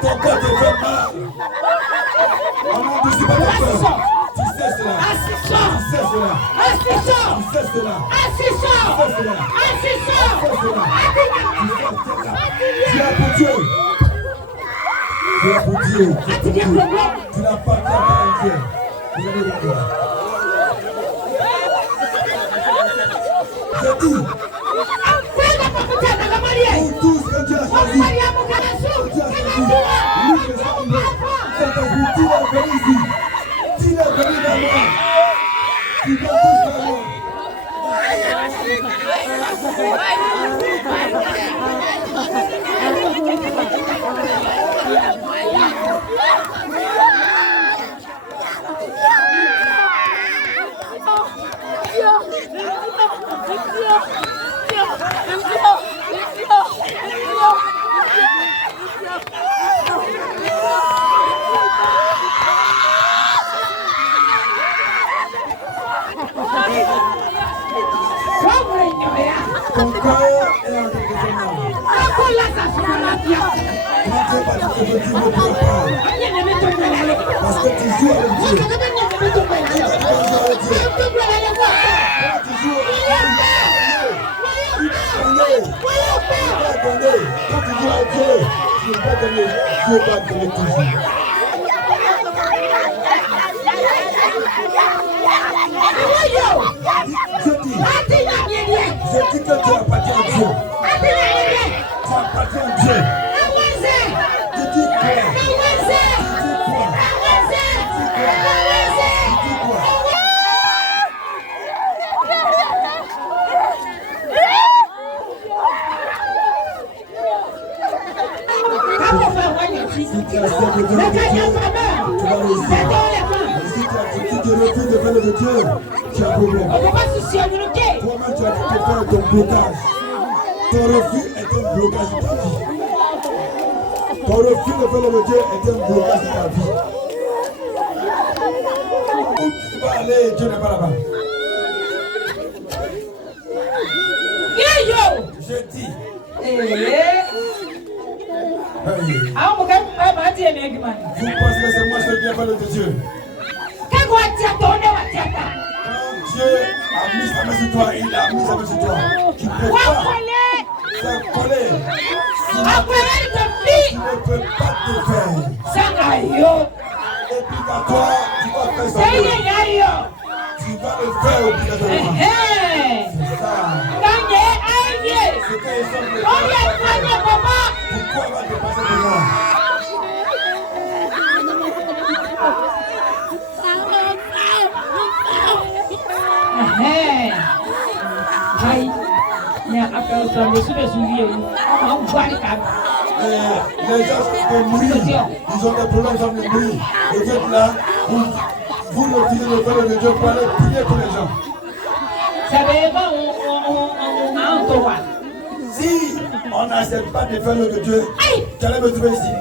Ton cœur te fait mal. On n'anticipe pas ton cœur. Tu sais cela. Tu sais cela. Tu sais cela. Tu sais cela. Tu es pour Dieu. Tu es pour Dieu. Tu n'as pas de Dieu. Vous allez le voir. Je dis. Pour tous que Dieu a choisi. Dieu a choisi. Lui, je suis Saint-Esprit, tu es venu ici. Tu es venu vers moi. Tu viens tous vers moi. Ton cœur est en développement. N'entrez pas dans le petit mot de parce que tu joues avec Dieu. Tu joues avec Dieu. Tu joues avec Dieu. Quand tu joues avec Dieu, tu ne peux pas donner. Dieu va donner toujours. Je dis que tu appartiens à Dieu. Tu appartiens à Dieu. Tu dis quoi? Si tu acceptes de donner de Dieu, tu vas réussir. Mais si tu acceptes de refus de faire de Dieu, tu as un problème. Toi-même, tu as dit que faire ton blocage. Ton refus est un blocage de ta vie. Ton refus de faire de Dieu est un blocage de ta vie. Où tu vas aller, Dieu n'est pas là-bas. Je dis. Vous pensez que c'est moi qui viens parler de Dieu? Quand Dieu a mis sa main sur toi, il a mis sa main sur toi. Tu ne peux pas faire coller. Tu ne peux pas te faire. Obligatoire, tu vas faire ça. Tu vas le faire obligatoirement. C'est ça. Ce qu'ils sont les pourquoi va dépasser de moi? Les gens peuvent mourir. Ils ont des problèmes, ils ont des bruits. Et vous êtes là, vous refusez de faire le Dieu pour aller prier pour les gens. Si on n'accepte pas de faire le de Dieu, qu'allez me trouver ici.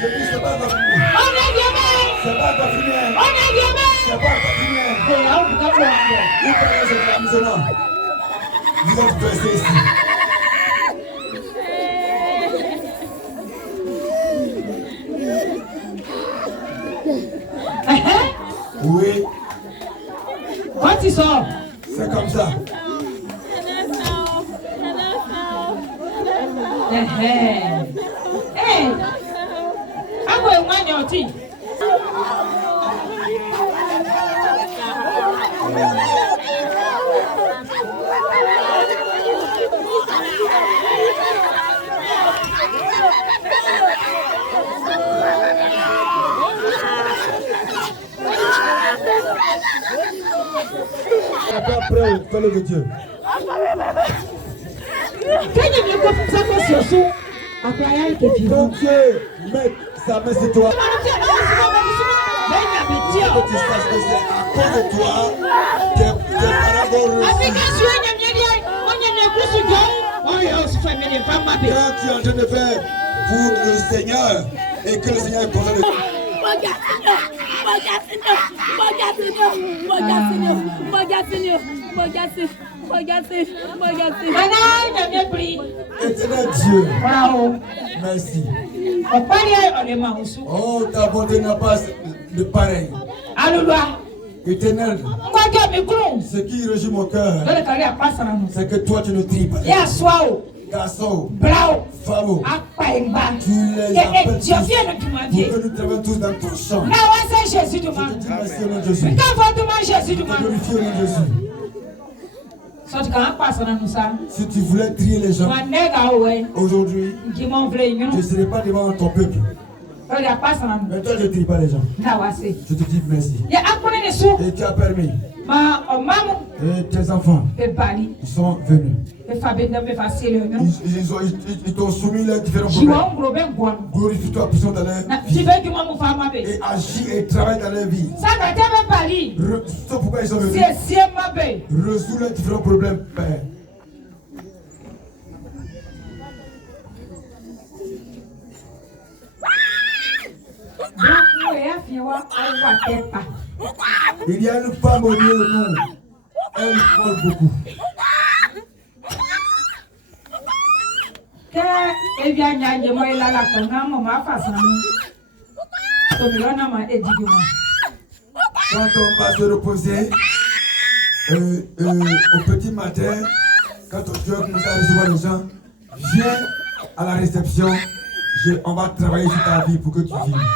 Je dis, c'est pas encore fini. C'est pas encore fini. C'est pas encore fini. Vous connaissez cette maintenant. Vous êtes pressés ici. Oui. C'est comme ça. Après, fais le de Dieu. Quand Dieu met sa main sur toi, que tu saches que c'est à cause de toi tes parents vont réussir. Quand tu es en train de faire pour le Seigneur et que le Seigneur est content de toi. Éternel Dieu, merci. Oh, ta bonté n'a pas de pareil. Éternel, ce qui réjouit mon cœur, c'est que toi tu ne tries pas. Garçons, femmes, tu les appelles tous pour que nous travaillions tous dans ton champ. Je te dis merci au nom de Jésus. Je te glorifie au nom de Jésus. Si tu voulais trier les gens, aujourd'hui, je ne serai pas devant ton peuple. Mais toi, je ne trie pas les gens. Je te dis merci. Et tu as permis. Et tes enfants, ils sont venus. Ils t'ont soumis les différents problèmes. Glorifie-toi puissant dans leur vie. Et agis et travaille dans leur vie. C'est pourquoi ils sont venus. Résous les différents problèmes, Père. Il y a une femme au milieu de nous. Elle parle beaucoup. Quand on va se reposer au petit matin, quand Dieu commence à recevoir les gens, viens à la réception. On va travailler sur ta vie pour que tu vives.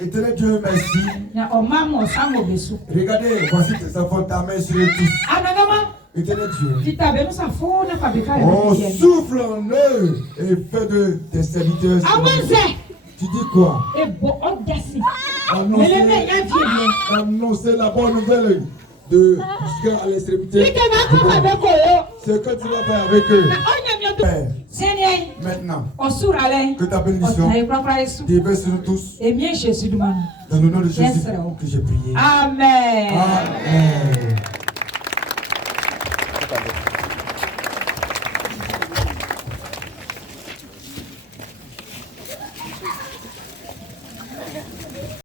Éternel Dieu, merci. Regardez, voici tes enfants, ta main sur eux tous. Éternel Dieu. On souffle en eux et fais de tes serviteurs. Tu dis quoi? Annoncer la bonne nouvelle de jusqu'à l'extrémité. Ce que tu vas faire avec eux. Père, maintenant, que ta bénédiction déverse sur nous tous. Dans le nom de Jésus que j'ai prié. Amen. Amen.